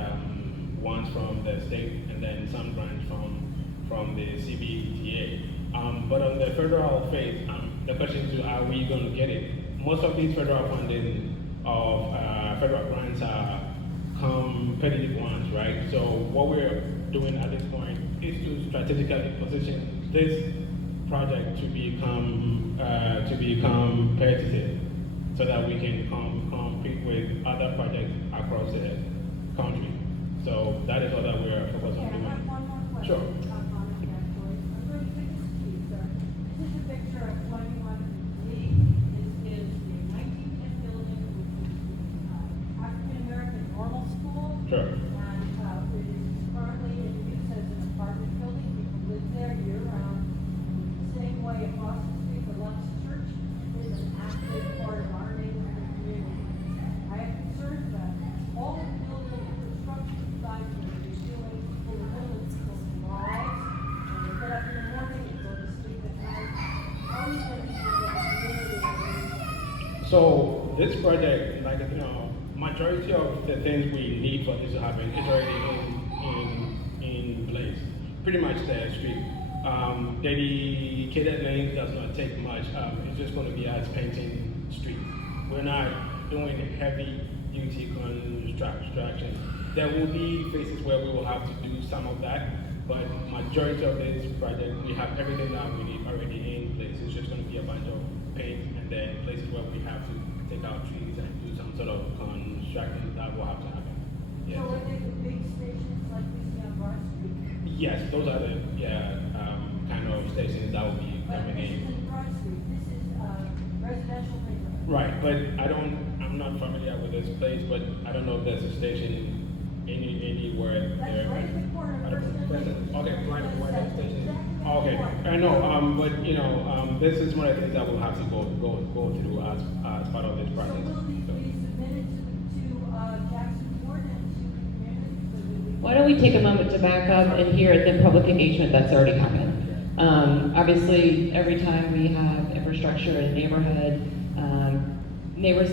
ones from the state and then some grants from the CBTA. But on the federal phase, the question is, are we going to get it? Most of these federal funding of federal grants are competitive ones, right? So what we're doing at this point is to strategically position this project to become competitive, so that we can compete with other projects across the country. So that is what we are focused on Okay, I doing. have one more question. Sure. Actually. I'm going to take this to you, sir. This is a picture of 21 Lee. This is the 1910 building, which is the African American Normal School. Sure. And it is currently in use as an apartment building. People live there year round. The same way across the street, the Lux Church is an active part of our neighborhood community. I have concerns that all of the building and construction sites that they're doing will limit people's lives. And they get up in the morning and go to sleep at night. How are you going to handle the community? So this project, majority of the things we need for this to happen is already in place. Pretty much the street. Dedicated lanes does not take much. It's just going to be as painting street. We're not doing heavy duty construction. There will be places where we will have to do some of that, but majority of this project, we have everything that we need already in place. It's just going to be a bunch of paint and then places where we have to take out trees and do some sort of construction that will have to happen. Yes. So are they the big stations like we see on Broad Street? Yes, those are the kind of stations that will be But coming this in. isn't Broad Street, this is residential neighborhood. Right, but I'm not familiar with this place, but I don't know if there's a station anywhere That's there. right at the corner of First and Main. Okay, right where that station is. Exactly. Okay, I know, but you know, this is one of the things that we'll have to go through as part of this So process. will these So- be submitted to Jackson Board and to the community so that we? Why don't we take a moment to back up and hear the public engagement that's already happened? Obviously, every time we have infrastructure in a neighborhood, neighbors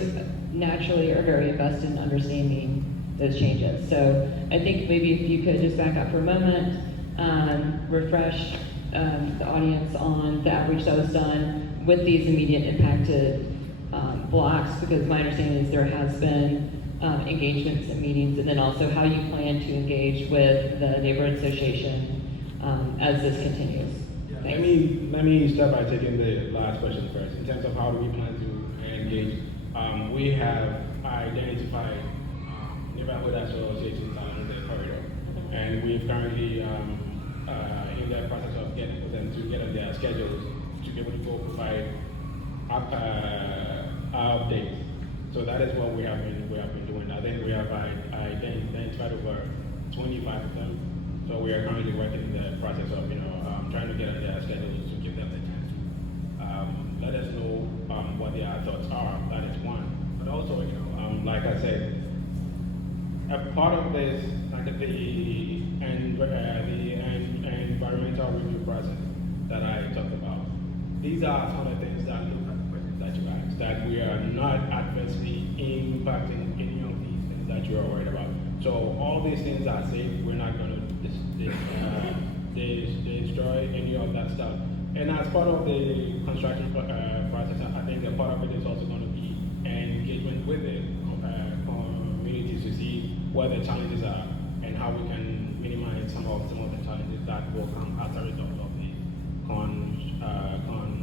naturally are very invested in understanding those changes. So I think maybe if you could just back up for a moment, refresh the audience on the outreach that was done with these immediate impacted blocks, because my understanding is there has been engagements and meetings, and then also how you plan to engage with the neighborhood association as this continues. Let me start by taking the last question first. In terms of how do we plan to engage, we have identified neighborhood associations along the corridor, and we've currently in the process of getting with them to get on their schedules to be able to go provide updates. So that is what we have been doing. I think we have identified over 25 of them. So we are currently working in the process of trying to get on their schedules to give them the chance to let us know what their thoughts are. That is one. But also, like I said, a part of this, like the environmental review process that I talked about, these are some of the things that look at the questions that you asked, that we are not adversely impacting any of these things that you are worried about. So all these things are safe. We're not going to destroy any of that stuff. And as part of the construction process, I think a part of it is also going to be an engagement with the communities to see what the challenges are and how we can minimize some of the challenges that will come as a result of the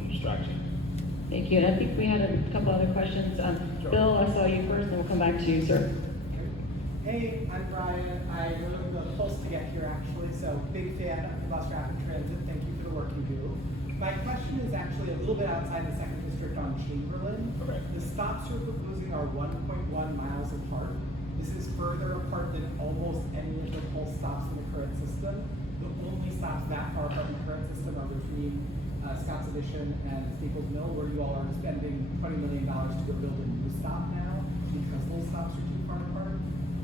construction. Thank you, and I think we had a couple other questions. Sure. Bill, I saw you first, and we'll come back to you, sir. Hey, I'm Brian. I rode the Pulse to get here actually, so big fan of Bus Rapid Transit. Thank you for the work you do. My question is actually a little bit outside the second district on Chamberlain. Okay. The stops you're proposing are 1.1 miles apart. This is further apart than almost any of the Pulse stops in the current system. The only stops that far from the current system are between Scotts Addition and Staples Mill, where you all are spending $20 million to go build a new stop now because those stops are too far apart.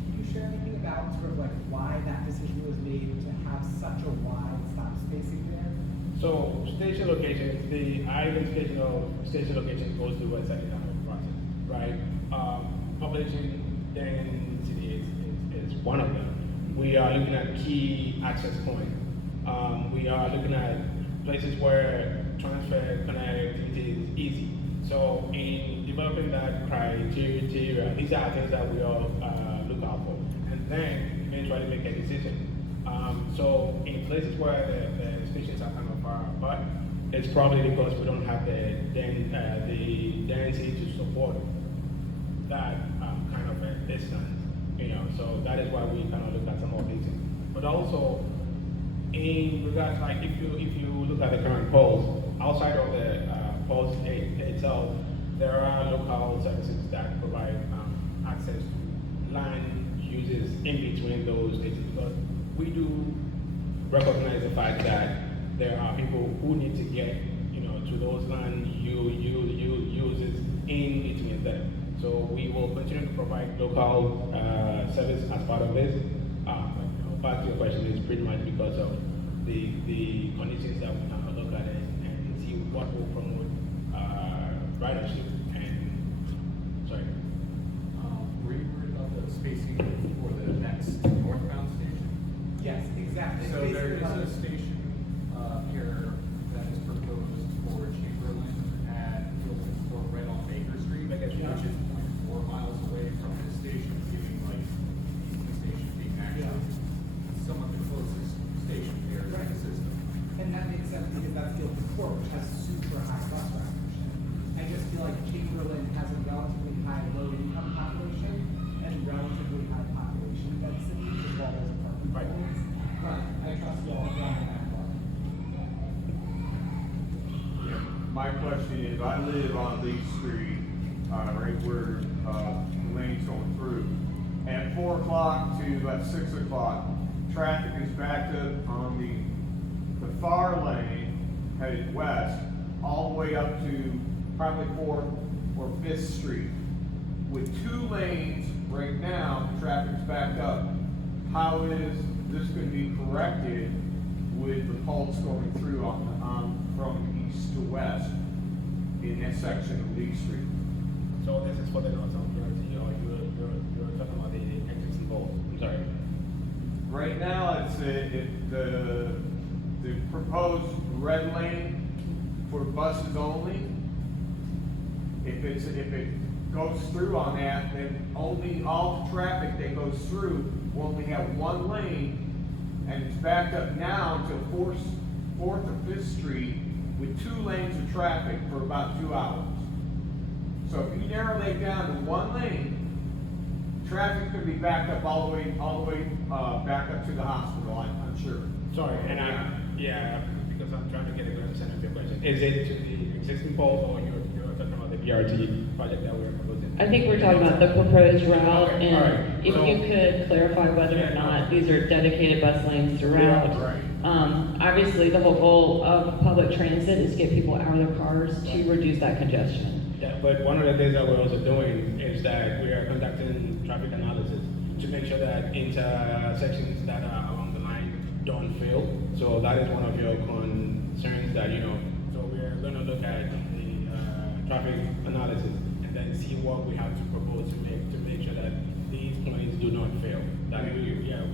Can you share anything about sort of like why that decision was made to have such a wide stop spacing there? So station locations, the identification of station locations goes through a second process, right? Population density is one of them. We are looking at key access points. We are looking at places where transfer connectivity is easy. So in developing that criteria, these are things that we all look out for, and then eventually make a decision. So in places where the stations are kind of far apart, it's probably because we don't have the density to support that kind of a distance. So that is why we kind of look at some of these things. But also, in regards, like if you look at the current polls, outside of the polls itself, there are local services that provide access to land uses in between those stations. But we do recognize the fact that there are people who need to get to those land uses in between them. So we will continue to provide local service as part of this. Back to your question, is pretty much because of the conditions that we can look at it and see what will promote ridership and sorry. Were you worried about the spacing for the next northbound station? Yes, exactly. So there is a station here that is proposed for Chamberlain and Fielding Store right on Baker Street, which is 0.4 miles away from the station, giving like the station being actually somewhat the closest station here to the system. And that makes sense because that's Guilford Court, which has super high bus ridership. I just feel like Chamberlain has a relatively high low-income population and relatively high population density as well as apartment buildings. But I trust you all driving that far. My question is, I live on Lee Street, right where the lane's going through. at 4 o'clock to about 6 o'clock, traffic is backed up on the far lane headed west, all the way up to probably 4th or 5th Street. With 2 lanes right now, traffic's backed up. How is this going to be corrected with the pulse going through from east to west in that section of Lee Street? So this is for the north-south priority, or you're talking about the existing pole? I'm sorry. Right now, it's the proposed red lane for buses only. If it goes through on that, then only all the traffic that goes through will only have 1 lane, and it's backed up now until 4th or 5th Street with 2 lanes of traffic for about 2 hours. So if you narrow that down to 1 lane, traffic could be backed up all the way back up to the hospital, I'm sure. Sorry, and because I'm trying to get a good understanding of your question. Is it to the existing poles, or you're talking about the BRT project that we're proposing? I think we're talking about the proposed route, Okay, and all right. if So- you could clarify whether or not these are dedicated bus lanes throughout. Yeah, right. Obviously, the whole goal of public transit is to get people out of their cars to reduce that congestion. Yeah, but one of the things that we're also doing is that we are conducting traffic analysis to make sure that intersections that are along the line don't fail. So that is one of your concerns that, so we're going to look at the traffic analysis and then see what we have to propose to make sure that these points do not fail. That we are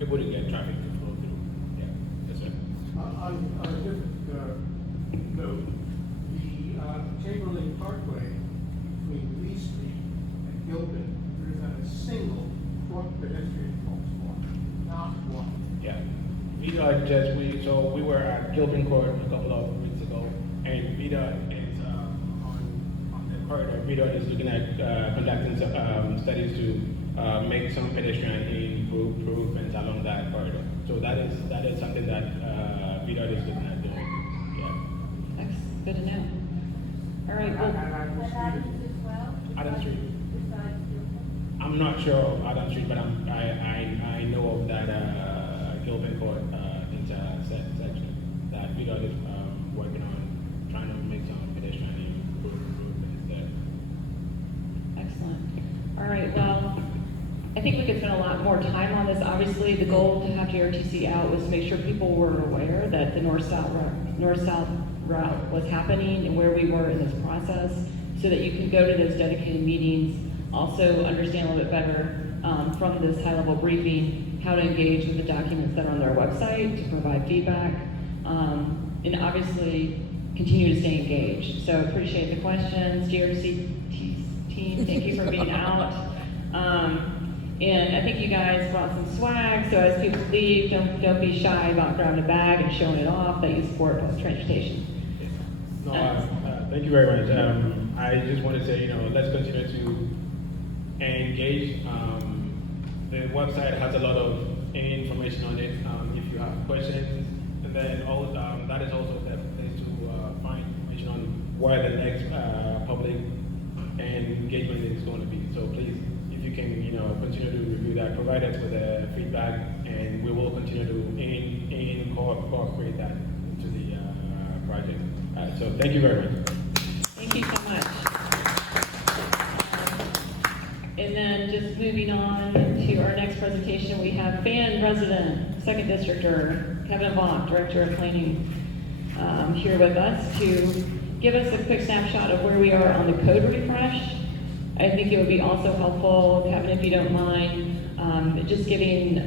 able to get traffic to flow through. Yeah, yes, sir. On a different note, the Chamberlain Parkway between Lee Street and Gilpin, there is not a single pedestrian crosswalk, not one. Yeah, we were at Gilpin Court a couple of weeks ago, and VDOT is on the corridor. VDOT is looking at conducting some studies to make some pedestrian improvements along that corridor. So that is something that VDOT is looking at doing. Yeah. That's good to know. All right, well, That Adams as well? Adams Street. Besides Gilpin? I'm not sure of Adam Street, but I know of that Gilpin Court intersection that VDOT is working on, trying to make some pedestrian improvements there. excellent. All right, well, I think we could spend a lot more time on this. Obviously, the goal to have JRTC out was to make sure people were aware that the north-south route was happening and where we were in this process, so that you can go to those dedicated meetings, also understand a little bit better from this high-level briefing how to engage with the documents that are on their website to provide feedback, and obviously continue to stay engaged. So appreciate the questions. JRTC team, thank you for being out. And I think you guys brought some swag, so as people leave, don't be shy about grabbing a bag and showing it off that you support public transportation. No, thank you very much. I just want to say, let's continue to engage. The website has a lot of information on it. If you have questions, and then that is also the place to find information on where the next public engagement is going to be. So please, if you can, continue to review that, provide us with feedback, and we will continue to incorporate that into the project. So thank you very much. Thank you so much. And then just moving on to our next presentation, we have Fan Resident, 2nd Districtor Kevin Vaughn, Director of Planning, here with us to give us a quick snapshot of where we are on the code refresh. I think it would be also helpful, Kevin, if you don't mind, just giving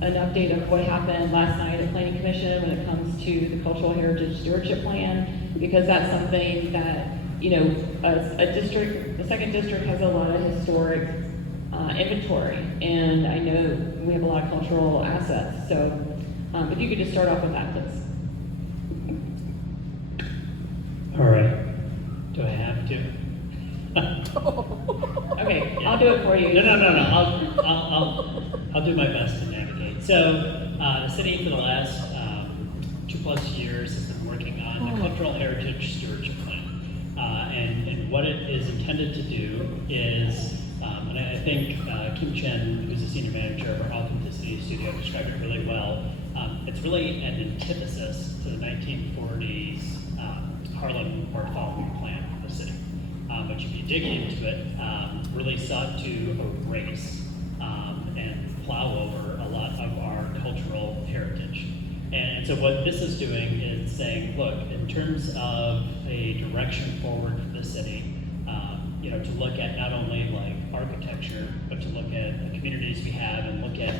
an update of what happened last night at Planning Commission when it comes to the Cultural Heritage Stewardship Plan, because that's something that, a district, the 2nd District has a lot of historic inventory, and I know we have a lot of cultural assets, so if you could just start off with that, please. All right. Do I have to? Okay, I'll do it for you. No. I'll do my best to navigate. So, the city for the last 2+ years has been working on the Cultural Heritage Stewardship Plan. And what it is intended to do is And I think Kim Chen, who's the senior manager of our Authenticity Studio, described it really well. It's really an antithesis to the 1940s Harlem Port Development Plan for the city, which if you dig into it, really sought to erase and plow over a lot of our cultural heritage. And so what this is doing is saying, look, in terms of a direction forward for the city, to look at not only like architecture, but to look at the communities we have and look at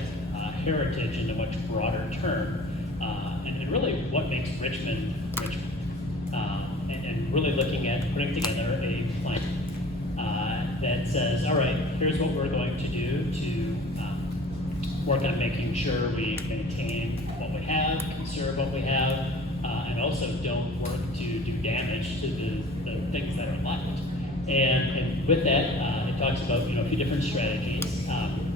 heritage in a much broader term, and really what makes Richmond, and really looking at putting together a plan that says, all right, here's what we're going to do to work on making sure we maintain what we have, conserve what we have, and also don't work to do damage to the things that are left. And with that, it talks about a few different strategies.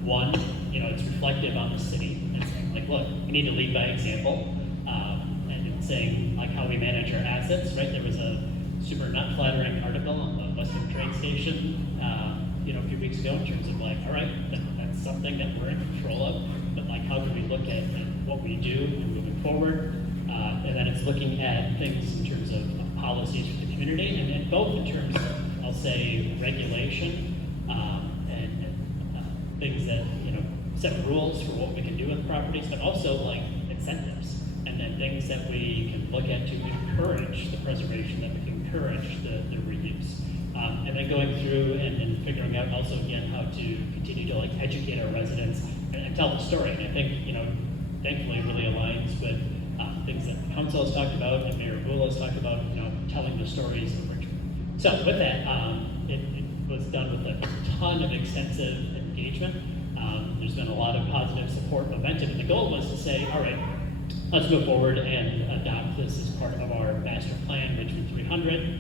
One, it's reflective on the city and saying like, look, we need to lead by example, and it's saying like how we manage our assets. Right, there was a super not flattering article on the Western train station, a few weeks ago in terms of like, all right, that's something that we're in control of, but like how can we look at what we do and moving forward, and then it's looking at things in terms of policies for the community, and both in terms of, I'll say, regulation and things that set rules for what we can do with properties, but also like incentives and then things that we can look at to encourage the preservation, that we can encourage the reuse, and then going through and figuring out also again how to continue to like educate our residents and tell the story. And I think thankfully it really aligns with things that the council has talked about and Mayor Bula has talked about, telling the stories of Richmond. So with that, it was done with a ton of extensive engagement. There's been a lot of positive support momentum, and the goal was to say, all right, let's move forward and adopt this as part of our master plan, Richmond 300.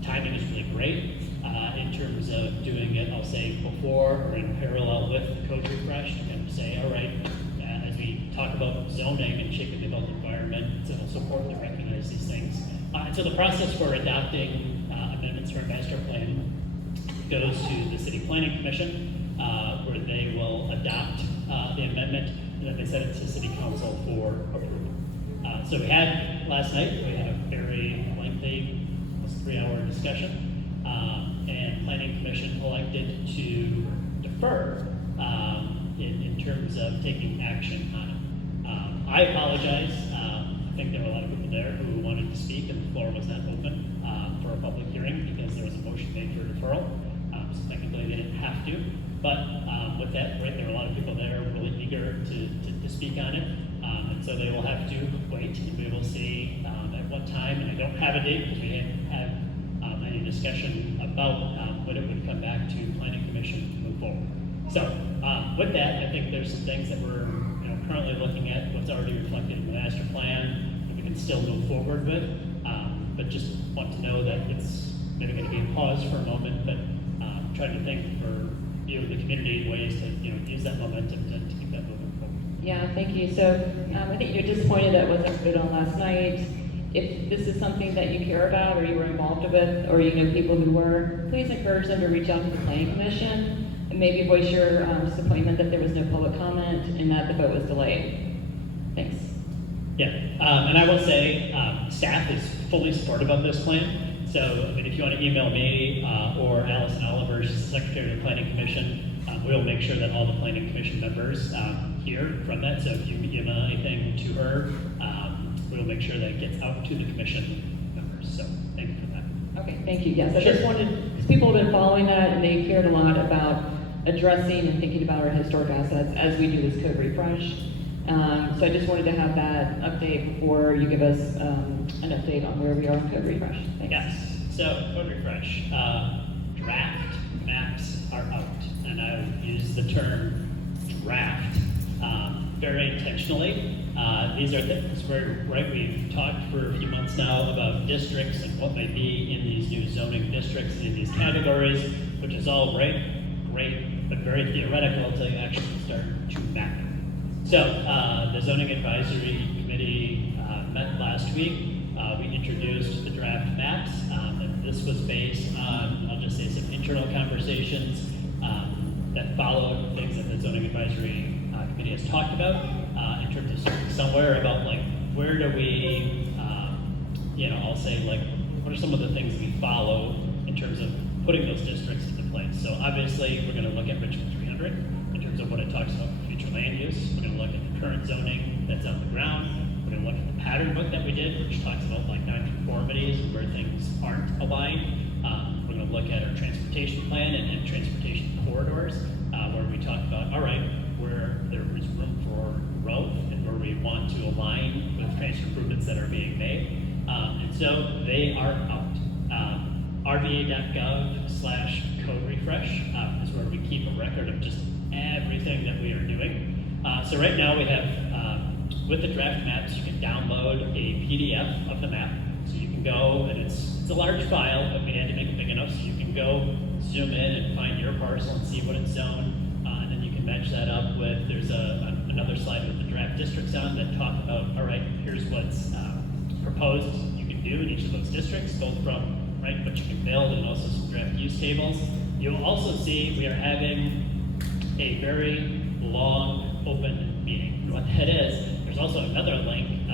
The timing is really great in terms of doing it, I'll say, before or in parallel with the code refresh, and say, all right, as we talk about zoning and shaping the built environment, to support to recognize these things. And so the process for adopting amendments to our master plan goes to the City Planning Commission, where they will adopt the amendment, and then they send it to City Council for approval. So we had last night, we had a very lengthy, almost 3-hour discussion, and Planning Commission elected to defer in terms of taking action on it. I apologize. I think there were a lot of people there who wanted to speak, and the floor was not open for a public hearing because there was a motion made for deferral. So technically they didn't have to. But with that, right, there were a lot of people there really eager to speak on it. And so they will have to wait, and we will see at what time. And I don't have a date because we haven't had any discussion about when it would come back to Planning Commission to move forward. So with that, I think there's some things that we're currently looking at, what's already reflected in the master plan, that we can still move forward with. But just want to know that it's maybe going to be a pause for a moment, but trying to think for the community ways to use that momentum to keep that moving forward. Yeah, thank you. So I think you're disappointed that wasn't voted on last night. If this is something that you care about or you were involved with, or you know people who were, please encourage them to reach out to the Planning Commission and maybe voice your disappointment that there was no public comment and that the vote was delayed. Thanks. Yeah, and I will say staff is fully supportive of this plan. So, I mean, if you want to email me or Allison Oliver, she's the Secretary of the Planning Commission, we'll make sure that all the Planning Commission members hear from that. So if you email anything to her, we'll make sure that it gets out to the Commission members. So thank you for that. Okay, thank you. Yes, I Sure. just wanted, because people have been following that and they cared a lot about addressing and thinking about our historic assets as we do this code refresh. So I just wanted to have that update before you give us an update on where we are on code refresh. Thanks. Yes, so code refresh. Draft maps are out, and I would use the term draft very intentionally. These are things where, right, we've talked for a few months now about districts and what might be in these new zoning districts and in these categories, which is all great, but very theoretical until you actually start to map it. So the Zoning Advisory Committee met last week. We introduced the draft maps, and this was based on, I'll just say, some internal conversations that follow things that the zoning advisory committee has talked about in terms of starting somewhere about like where do we, I'll say like what are some of the things we follow in terms of putting those districts into place. So obviously we're going to look at Richmond 300 in terms of what it talks about for future land use. We're going to look at the current zoning that's on the ground. We're going to look at the pattern book that we did, which talks about like nonconformities and where things aren't aligned. We're going to look at our transportation plan and transportation corridors, where we talk about, all right, where there is room for growth and where we want to align with transit improvements that are being made. And so they are out. RVA.gov/code refresh is where we keep a record of just everything that we are doing. So right now we have, with the draft maps, you can download a PDF of the map. So you can go, and it's a large file, but we had to make it big enough so you can go zoom in and find your parcel and see what it's zoned. And then you can match that up with, there's another slide with the draft districts on that talk about, all right, here's what's proposed you can do in each of those districts, both from what you can build and also some draft use tables. You'll also see we are having a very long open meeting. And what that is, there's also another link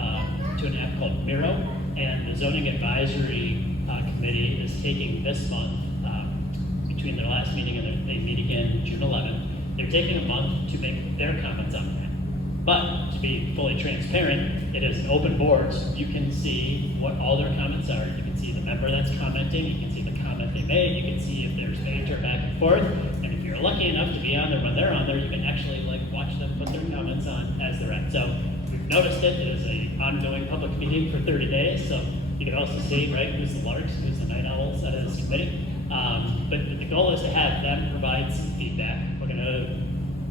to an app called Miro, and the zoning advisory committee is taking this month, between their last meeting and they meet again June 11th, they're taking a month to make their comments on that. But to be fully transparent, it is an open board, so you can see what all their comments are. You can see the member that's commenting, you can see the comment they made, you can see if there's banter back and forth, and if you're lucky enough to be on there when they're on there, you can actually watch them put their comments on as they're at. So we've noticed it is an ongoing public meeting for 30 days, so you can also see, who's the larks, who's the night owls out of this committee. But the goal is to have them provide some feedback. We're going to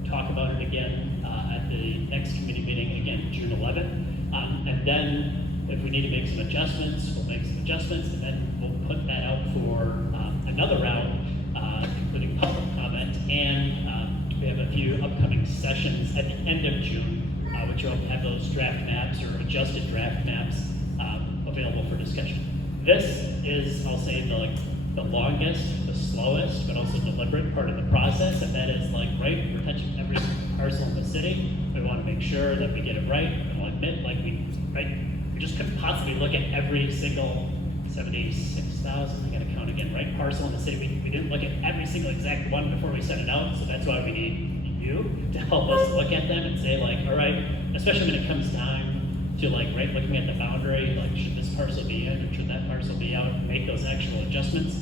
talk about it again at the next committee meeting, again, June 11th. And then if we need to make some adjustments, we'll make some adjustments, and then we'll put that out for another round, including public comment. And we have a few upcoming sessions at the end of June, which will have those draft maps or adjusted draft maps available for discussion. This is, I'll say, the longest, the slowest, but also deliberate part of the process, and that is we're touching every parcel in the city. We want to make sure that we get it right, and we'll admit, we just couldn't possibly look at every single 76,000, I gotta count again, parcel in the city. We didn't look at every single exact one before we sent it out, so that's why we need you to help us look at them and say all right, especially when it comes time to looking at the boundary, should this parcel be in or should that parcel be out, and make those actual adjustments.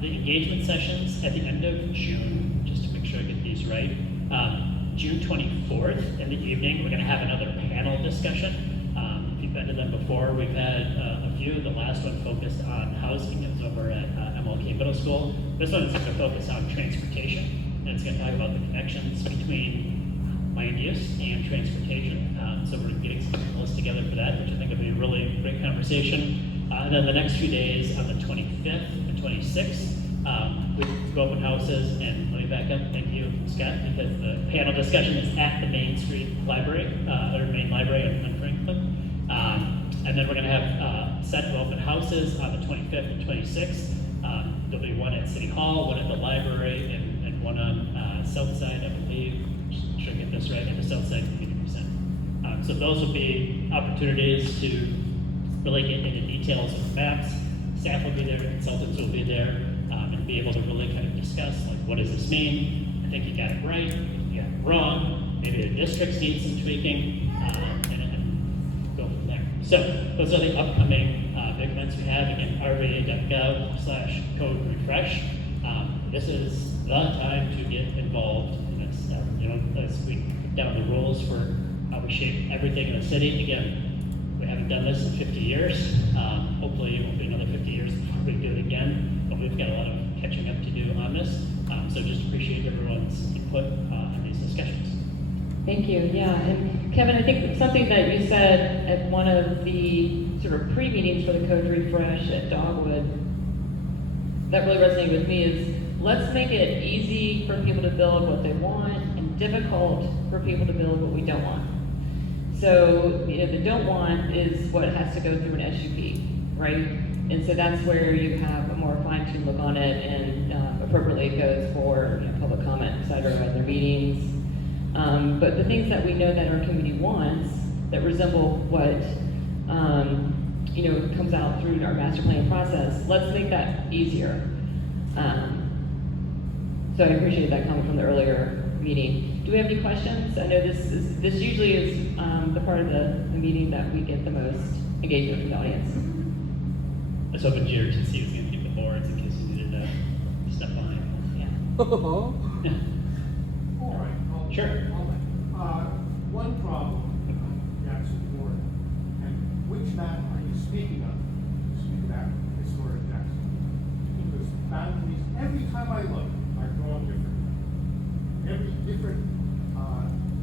The engagement sessions at the end of June, just to make sure I get these right, June 24th in the evening, we're gonna have another panel discussion. If you've been to them before, we've had a few. The last one focused on housing. It was over at MLK Middle School. This one is gonna focus on transportation, and it's gonna talk about the connections between land use and transportation. So we're getting some panelists together for that, which I think will be a really great conversation. And then the next few days, on the 25th and 26th, we go open houses, and let me back up, thank you, Scott, because the panel discussion is at the Main Street Library, or Main Library in Franklin. And then we're gonna have set of open houses on the 25th and 26th. There'll be one at City Hall, one at the library, and one on South Side, I believe, should I get this right, at the South Side Community Center. So those will be opportunities to really get into details of the maps. Staff will be there, consultants will be there, and be able to really kind of discuss, what does this mean? I think you got it right, you got it wrong, maybe the districts need some tweaking, and go from there. So those are the upcoming big events we have. Again, rva.gov/code refresh. This is the time to get involved in this. As we put down the rules for how we shape everything in the city. Again, we haven't done this in 50 years. Hopefully it won't be another 50 years before we do it again, but we've got a lot of catching up to do on this. So just appreciate everyone's input in these discussions. Thank you, yeah. And Kevin, I think something that you said at one of the sort of pre-meetings for the code refresh at Dogwood that really resonated with me is, let's make it easy for people to build what they want and difficult for people to build what we don't want. So, the don't want is what has to go through an SUP, right? And so that's where you have a more fine-tuned look on it, and appropriately it goes for, you know, public comment, et cetera, at their meetings. But the things that we know that our community wants that resemble what, you know, comes out through our master plan process, let's make that easier. So I appreciate that comment from the earlier meeting. Do we have any questions? I know this usually is the part of the meeting that we get the most engagement from the audience. I was hoping Jared to see was going to get the boards in case you needed to step on it. Yeah. All right. Sure. One problem on Jackson Ward, and which map are you speaking of? You speak about historic Jackson. Because boundaries, every time I look, are drawn differently. Every different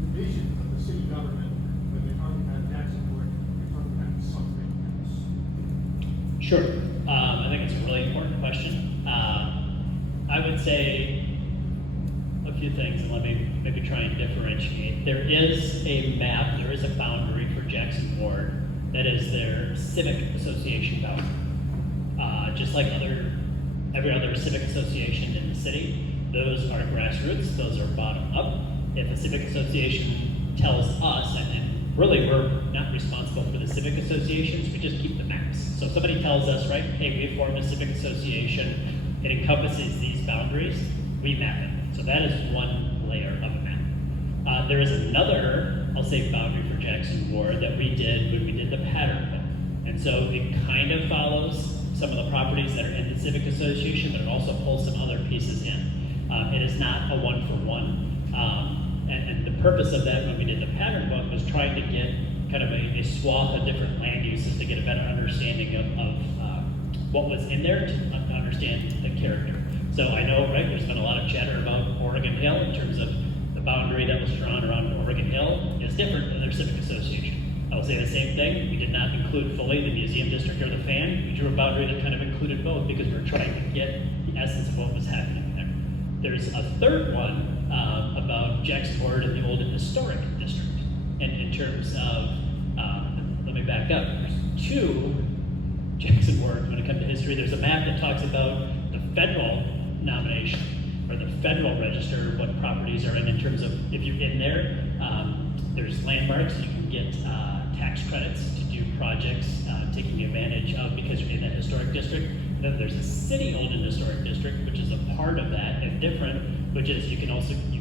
division of the city government, when they're talking about Jackson Ward, they're talking about something else. Sure. I think it's a really important question. I would say a few things, and let me maybe try and differentiate. There is a map, there is a boundary for Jackson Ward that is their civic association boundary. Just like every other civic association in the city, those are grassroots, those are bottom up. If a civic association tells us, and really we're not responsible for the civic associations, we just keep the maps. So if somebody tells us, right, hey, we formed a civic association, it encompasses these boundaries, we map it. So that is one layer of a map. There is another, I'll say, boundary for Jackson Ward that we did when we did the pattern book. And so it kind of follows some of the properties that are in the civic association, but it also pulls some other pieces in. It is not a one-for-one. And the purpose of that when we did the pattern book was trying to get kind of a swath of different land uses to get a better understanding of what was in there to understand the character. So I know, right, there's been a lot of chatter about Oregon Hill in terms of the boundary that was drawn around Oregon Hill is different than their civic association. I will say the same thing. We did not include fully the museum district or the fan. We drew a boundary that kind of included both because we were trying to get the essence of what was happening there. There's a third one about Jackson Ward and the old historic district. And in terms of, let me back up. There's two Jackson Ward when it comes to history. There's a map that talks about the federal nomination or the federal register, what properties are in terms of if you're in there. There's landmarks you can get tax credits to do projects taking advantage of because you're in that historic district. And then there's a city owned and historic district, which is a part of that and different, which is you can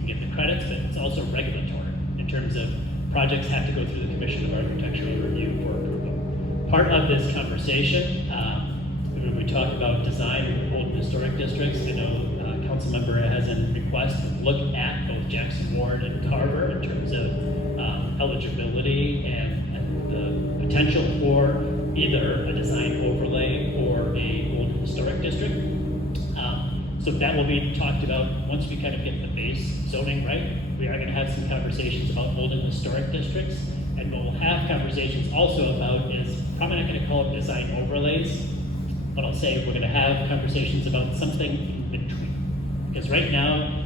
get the credits, but it's also regulatory in terms of projects have to go through the Commission of Architectural Review for approval. Part of this conversation, when we talk about design of old historic districts, I know council member has a request to look at both Jackson Ward and Carver in terms of eligibility and the potential for either a design overlay or a old historic district. So that will be talked about once we kind of get the base zoning right. We are going to have some conversations about old and historic districts, and what we'll have conversations also about is probably not going to call it design overlays, but I'll say we're going to have conversations about something in between. Because right now,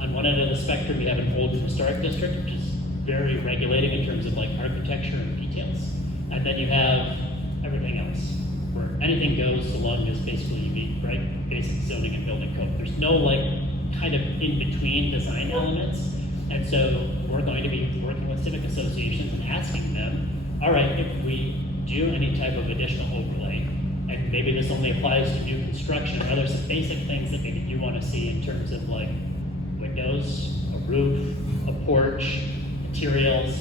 on one end of the spectrum, we have an old and historic district, which is very regulating in terms of like architecture and details, and then you have everything else, where anything goes so long as basically you meet, right, basic zoning and building code. There's no like kind of in-between design elements. And so we're going to be working with civic associations and asking them, all right, if we do any type of additional overlay, and maybe this only applies to new construction, are there some basic things that maybe you want to see in terms of like windows, a roof, a porch, materials,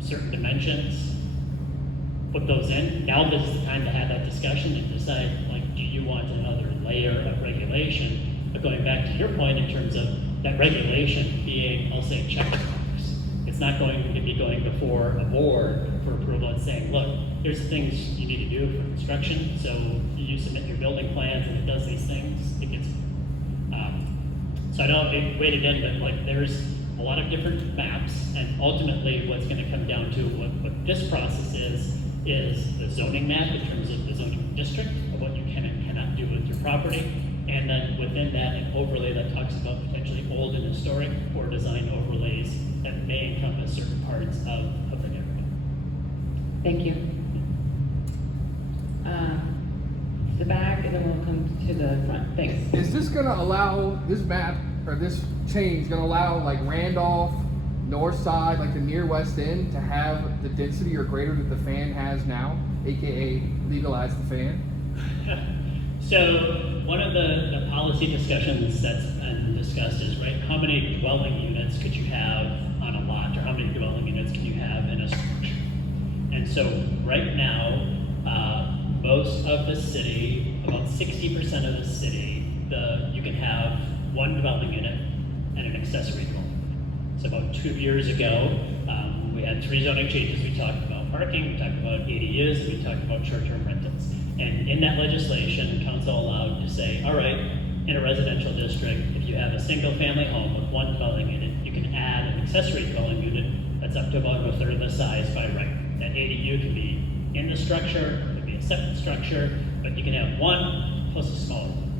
certain dimensions? Put those in. Now this is the time to have that discussion and decide, like, do you want another layer of regulation? But going back to your point in terms of that regulation being, I'll say, check marks. It's not going to be going before a board for approval and saying, look, here's the things you need to do for construction. So you submit your building plans and it does these things. It gets, so I know it weighted in, but like there's a lot of different maps, and ultimately what's going to come down to what this process is the zoning map in terms of the zoning district of what you can and cannot do with your property, and then within that an overlay that talks about potentially old and historic or design overlays that may encompass certain parts of the neighborhood. Thank you. The back and then we'll come to the front. Thanks. Is this gonna allow, this map, or this change, gonna allow like Randolph, north side, like the near West End, to have the density or greater that the fan has now, AKA legalize the fan? So one of the policy discussions that's been discussed is, right, how many dwelling units could you have on a lot, or how many dwelling units can you have in a structure? And so right now, most of the city, about 60% of the city, you can have one dwelling unit and an accessory dwelling. So about 2 years ago, we had 3 zoning changes. We talked about parking, we talked about ADUs, and we talked about short-term rentals. And in that legislation, council allowed to say, all right, in a residential district, if you have a single-family home with one dwelling unit, you can add an accessory dwelling unit that's up to about 1/3 of the size by right. That ADU can be in the structure, it could be a separate structure, but you can have one plus a smaller one.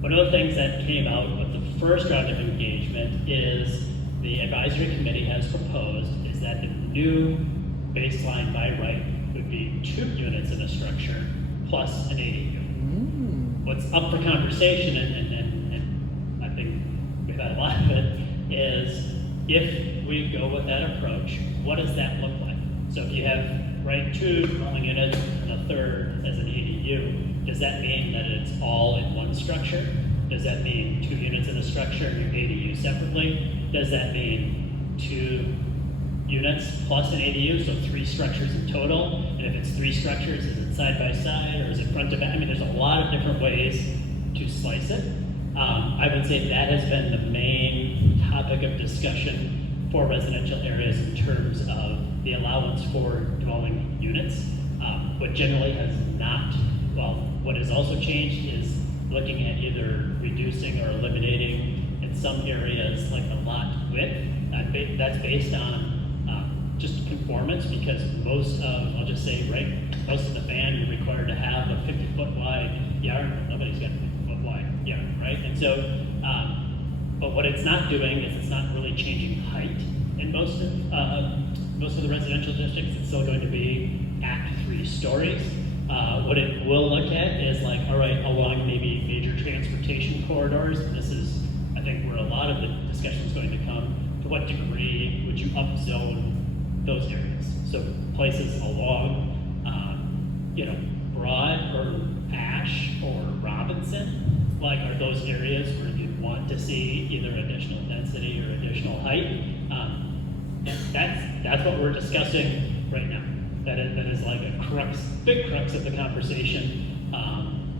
One of the things that came out with the first round of engagement is the advisory committee has proposed is that the new baseline by right would be 2 units in a structure plus an ADU. What's up for conversation, and I think we've had a lot of it, is if we go with that approach, what does that look like? So if you have, right, 2 dwelling units and a third as an ADU, does that mean that it's all in one structure? Does that mean 2 units in a structure and your ADU separately? Does that mean 2 units plus an ADU, so 3 structures in total? And if it's 3 structures, is it side by side or is it front to back? I mean, there's a lot of different ways to slice it. I would say that has been the main topic of discussion for residential areas in terms of the allowance for dwelling units. What generally has not, well, what has also changed is looking at either reducing or eliminating in some areas like the lot width. That's based on just conformance, because most of, I'll just say, right, most of the fan you're required to have a 50-foot wide yard. Nobody's got a 50-foot wide yard, right? And so, but what it's not doing is it's not really changing height in most of the residential districts. It's still going to be at 3 stories. What it will look at is like, all right, along maybe major transportation corridors, and this is, I think, where a lot of the discussion is going to come, to what degree would you upzone those areas? So places along, Broad or Ash or Robinson, like, are those areas where you'd want to see either additional density or additional height? That's what we're discussing right now. That is like a big crux of the conversation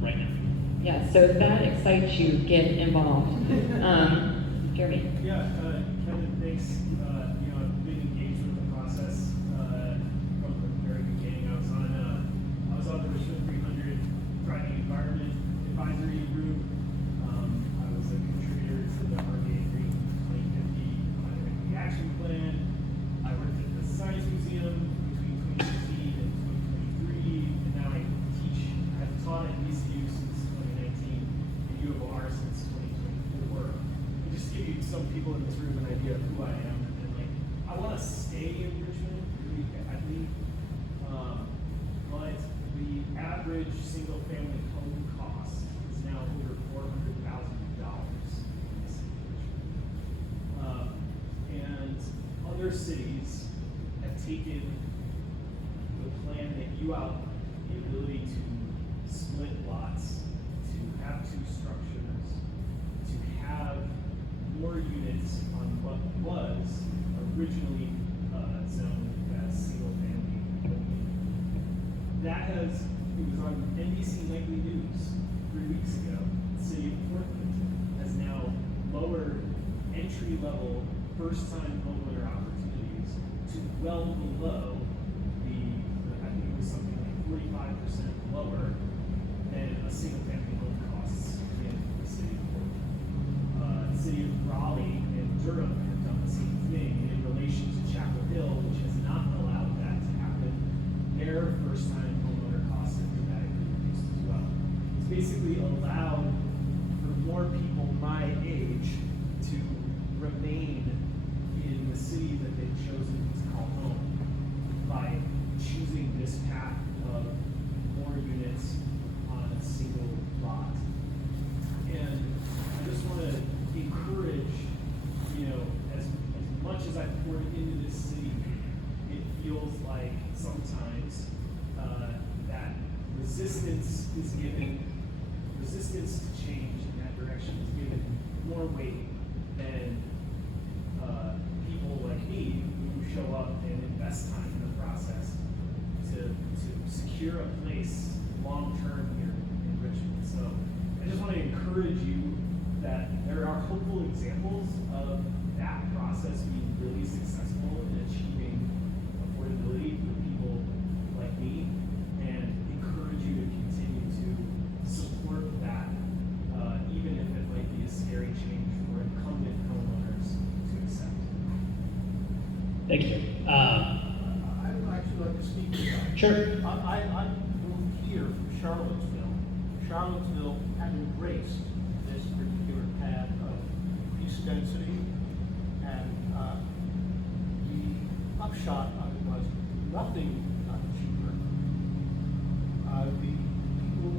right now. Yeah, so if that excites you, get involved. Jeremy. Yeah, Kevin, thanks. I've been engaged with the process from the very beginning. I was on the Richmond 300 Driving Environment Advisory Group. I was a contributor to the RVA Green 2050 Climate Equity Action Plan. I worked at the Science Museum between 2016 and 2023, and now I've taught at ECU since 2019, and U of R since 2024. Just to give you some people in this room an idea of who I am, and like, I want to stay in Richmond really badly, but the average single-family home cost is now over $400,000 in the city of Richmond. And other cities have taken the plan that you outlined, the ability to split lots, to have 2 structures, to have more units on what was originally zoned as single-family home. It was on NBC Nightly News 3 weeks ago. The city of Portland has now lowered entry-level first-time homeowner opportunities to well below I think it was something like 45% lower than a single-family home costs in the city of Portland. The city of Raleigh and Durham have done the same thing in relation to Chapel Hill, which has not allowed that to happen. Their first-time homeowner costs have dramatically reduced as well. It's basically allowed for more people my age to remain in the city that they've chosen to call home by choosing this path of more units on a single sometimes that resistance to change in that direction is given more weight than people like me who show up and invest time in the process to secure a place long-term here in Richmond. So I just want to encourage you that there are hopeful examples of that process being really successful in achieving affordability for people like me, and encourage you to continue to support that, even if it might be a scary change for incumbent homeowners to accept. Thank you. I would actually like to speak to that. Sure. I moved here from Charlottesville. Charlottesville had embraced this particular path of increased density, and the upshot of it was nothing got cheaper.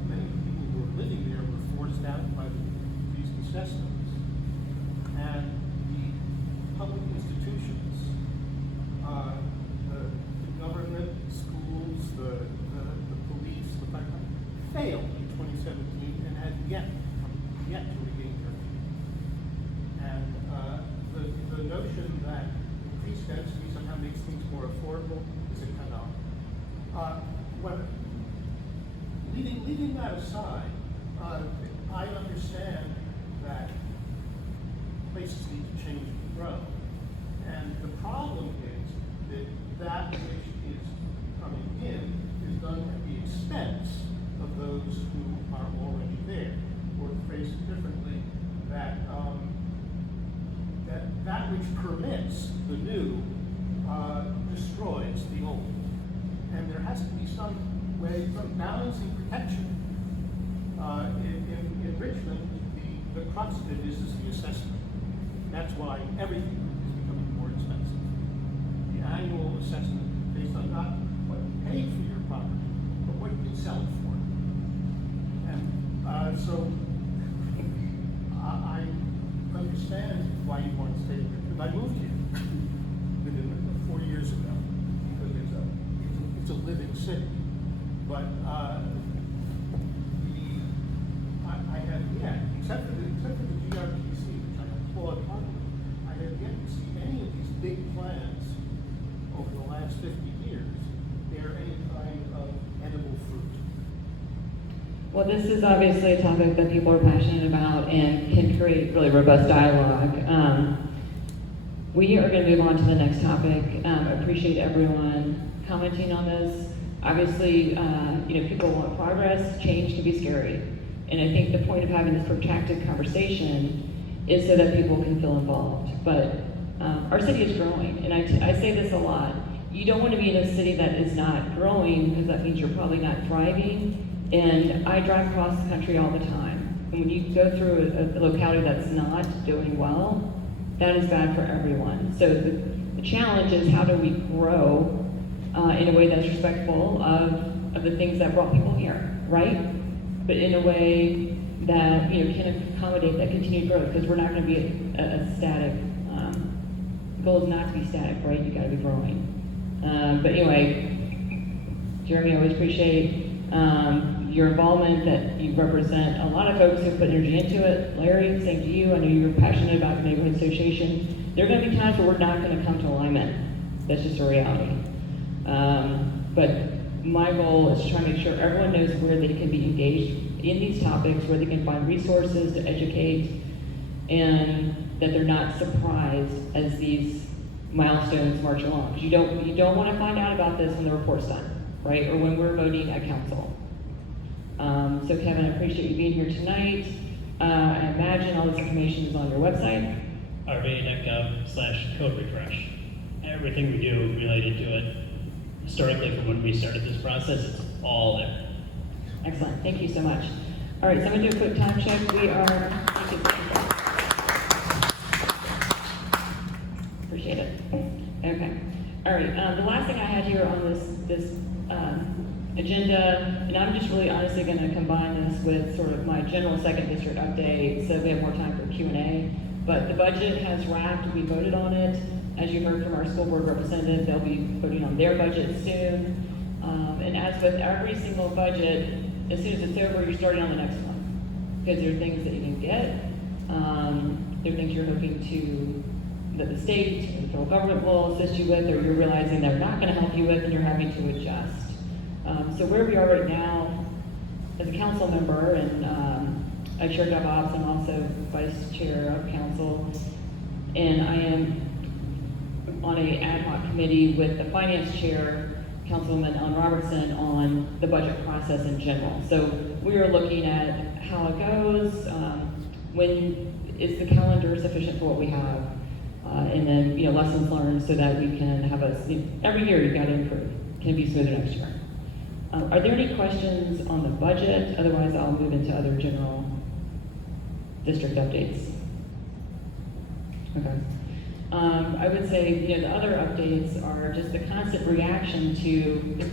Many people who were living there were forced out by the increased assessments, and the public institutions, the government, the schools, the police, the fire, failed in 2017 and had yet to regain their feet. And the notion that increased density somehow makes things more affordable is a cutoff. Leaving that aside, I understand that places need to change and grow. And the problem is that which is coming in is done at the expense of those who are already there. Or to phrase it differently, that which permits the new destroys the old. And there has to be some way, some balancing protection. In Richmond, the crux of it is the assessment. That's why everything is becoming more expensive. The annual assessment based on not what you paid for your property, but what you can sell it for. And so I understand why you want to stay here. Because I moved here within 4 years ago because it's a living city. But I have yet, except for the GRPC, which I applaud heartily, I have yet to see any of these big plans over the last 50 years bear any kind of edible fruit. Well, this is obviously a topic that people are passionate about and can create really robust dialogue. We are going to move on to the next topic. Appreciate everyone commenting on this. Obviously, people want progress. Change can be scary. And I think the point of having this protracted conversation is so that people can feel involved. But our city is growing, and I say this a lot. You don't want to be in a city that is not growing, because that means you're probably not thriving. And I drive across the country all the time. And when you go through a locality that's not doing well, that is bad for everyone. So the challenge is, how do we grow in a way that's respectful of the things that brought people here, right? But in a way that can accommodate that continued growth, because we're not going to be a static. The goal is not to be static, right? You got to be growing. But anyway, Jeremy, I always appreciate your involvement, that you represent a lot of folks who put energy into it. Larry, same to you. I know you're passionate about the neighborhood association. There are going to be times where we're not going to come to alignment. That's just a reality. But my goal is to try to make sure everyone knows where they can be engaged in these topics, where they can find resources to educate, and that they're not surprised as these milestones march along. Because you don't want to find out about this when the report's done, right? Or when we're voting at council. So Kevin, I appreciate you being here tonight. I imagine all this information is on your website. rva.gov/code refresh. Everything we do related to it, historically from when we started this process, it's all there. Excellent, thank you so much. All right, so I'm gonna do a quick time check. We are, appreciate it. Okay, all right, the last thing I had here on this agenda, and I'm just really honestly gonna combine this with sort of my general second district update, so we have more time for Q&A. But the budget has wrapped, we voted on it. As you heard from our school board representative, they'll be putting on their budget soon. And as with every single budget, as soon as it's over, you're starting on the next one. Because there are things that you can get, there are things you're hoping that the state and the federal government will assist you with, or you're realizing they're not gonna help you with, and you're having to adjust. So where we are right now, as a council member, and I chair GovOps, I'm also vice chair of council, and I am on a ad hoc committee with the finance chair, Councilwoman Ellen Robertson, on the budget process in general. So we are looking at how it goes, when is the calendar sufficient for what we have, and then, lessons learned so that we can have every year you've got to improve. Can it be smoother next year? Are there any questions on the budget? Otherwise, I'll move into other general district updates. Okay. I would say, the other updates are just the constant reaction to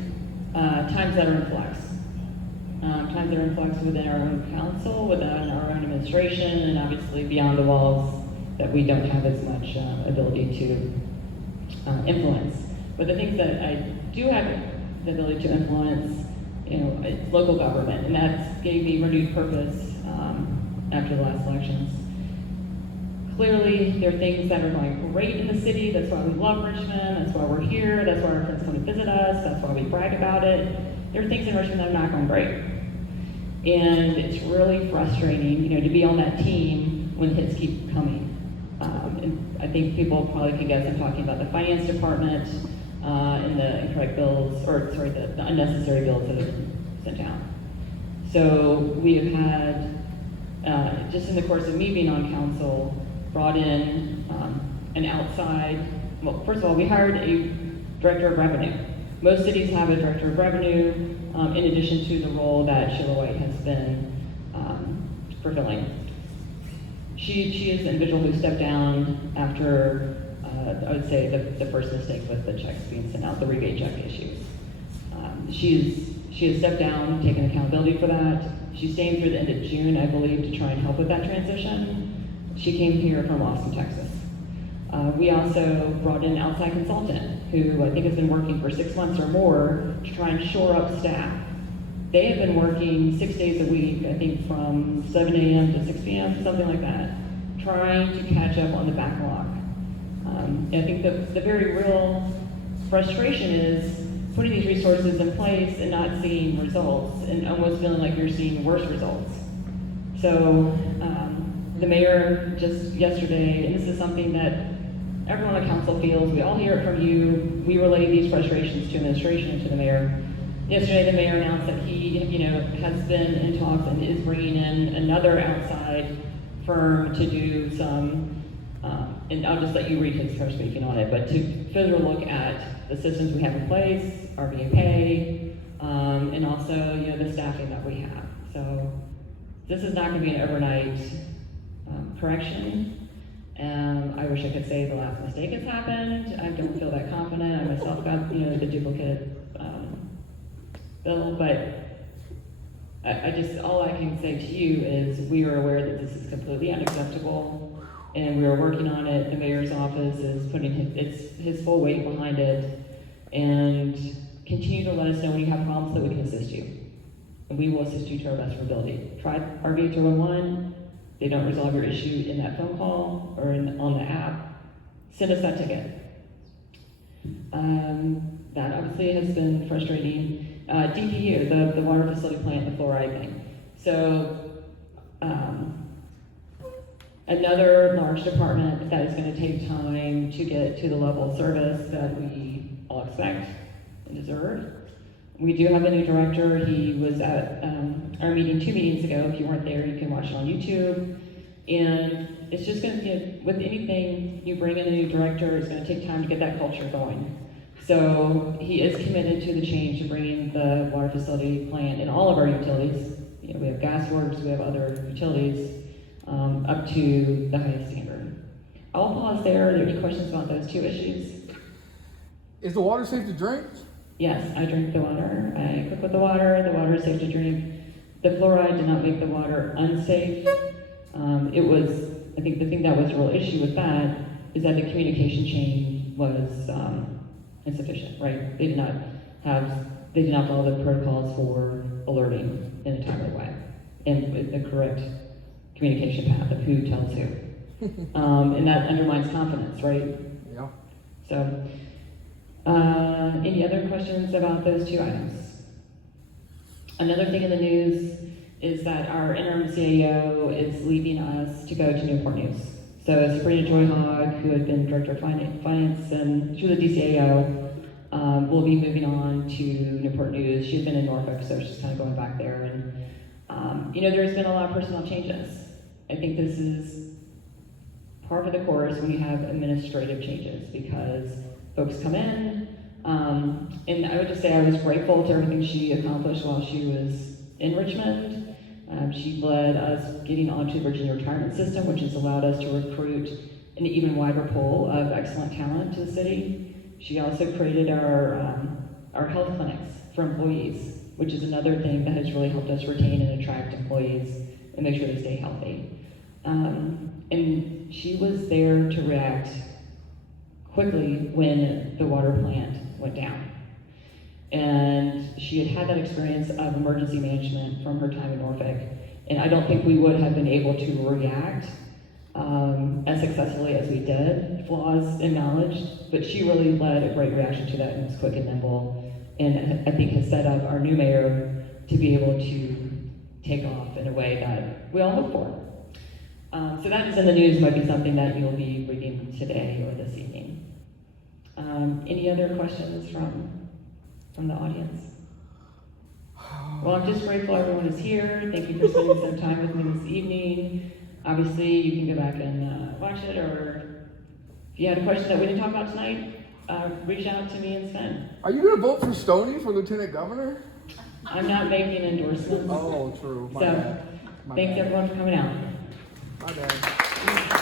times that are in flux. Times that are in flux within our own council, within our own administration, and obviously beyond the walls that we don't have as much ability to influence. But the things that I do have the ability to influence, it's local government, and that's gave me renewed purpose after the last elections. Clearly, there are things that are going great in the city. That's why we love Richmond. That's why we're here. That's why our friends come to visit us. That's why we brag about it. There are things in Richmond that are not going great. And it's really frustrating, to be on that team when hits keep coming. And I think people probably could guess I'm talking about the finance department and the incorrect bills, the unnecessary bills that have been sent out. So we have had, just in the course of me being on council, brought in an outside, well, first of all, we hired a director of revenue. Most cities have a director of revenue, in addition to the role that Sheila White has been fulfilling. She is an individual who stepped down after, I would say, the first mistake with the checks being sent out, the rebate check issues. She has stepped down, taken accountability for that. She's staying through the end of June, I believe, to try and help with that transition. She came here from Austin, Texas. We also brought in an outside consultant who I think has been working for 6 months or more to try and shore up staff. They have been working 6 days a week, I think from 7 a.m. to 6 p.m., something like that, trying to catch up on the backlog. And I think the very real frustration is putting these resources in place and not seeing results, and almost feeling like you're seeing worse results. So the mayor just yesterday, and this is something that everyone on council feels, we all hear it from you, we relay these frustrations to administration and to the mayor. Yesterday, the mayor announced that he, has been in talks and is bringing in another outside firm to do some, and I'll just let you read his first speaking on it, but to further look at the systems we have in place, RVA pay, and also, the staffing that we have. So this is not going to be an overnight correction. I wish I could say the last mistake has happened. I don't feel that confident. I myself got, the duplicate bill, but I just, all I can say to you is we are aware that this is completely unacceptable, and we are working on it. The mayor's office is putting his full weight behind it, and continue to let us know when you have problems so that we can assist you. And we will assist you to our best of our ability. Try RVA 211. They don't resolve your issue in that phone call or on the app, send us that ticket. That obviously has been frustrating. DPU, the water facility plant, the fluoride thing. So another large department that is going to take time to get to the level of service that we all expect and deserve. We do have a new director. He was at our meeting 2 meetings ago. If you weren't there, you can watch it on YouTube. And it's just going to, with anything you bring in a new director, it's going to take time to get that culture going. So he is committed to the change of bringing the water facility plant and all of our utilities. We have gas works, we have other utilities, up to the highest standard. I'll pause there. Are there any questions about those 2 issues? Is the water safe to drink? Yes, I drink the water. I cook with the water. The water is safe to drink. The fluoride did not make the water unsafe. It was, I think the thing that was a real issue with that is that the communication chain was insufficient, right? They did not follow the protocols for alerting in a timely way and with the correct communication path of who tells who. And that undermines confidence, right? Yeah. So, any other questions about those two items? Another thing in the news is that our interim CAO is leaving us to go to Newport News. So Sabrina Joy Hogg, who had been Director of Finance and she was a DCAO, will be moving on to Newport News. She had been in Norfolk, so she's kind of going back there. And, there's been a lot of personnel changes. I think this is par for the course when you have administrative changes because folks come in, and I would just say I was grateful to everything she accomplished while she was in Richmond. She led us getting onto the Virginia retirement system, which has allowed us to recruit an even wider pool of excellent talent to the city. She also created our health clinics for employees, which is another thing that has really helped us retain and attract employees and make sure they stay healthy. And she was there to react quickly when the water plant went down. And she had had that experience of emergency management from her time in Norfolk. And I don't think we would have been able to react as successfully as we did, flaws acknowledged, but she really led a great reaction to that and was quick and nimble. And I think has set up our new mayor to be able to take off in a way that we all hope for. So that is in the news, might be something that you'll be reading today or this evening. Any other questions from the audience? Well, I'm just grateful everyone is here. Thank you for spending some time with me this evening. Obviously, you can go back and watch it, or if you had a question that we didn't talk about tonight, reach out to me and Sven. Are you gonna vote for Stoney for lieutenant governor? I'm not making endorsements. Oh, true. My So, bad. thanks everyone for coming out. My bad.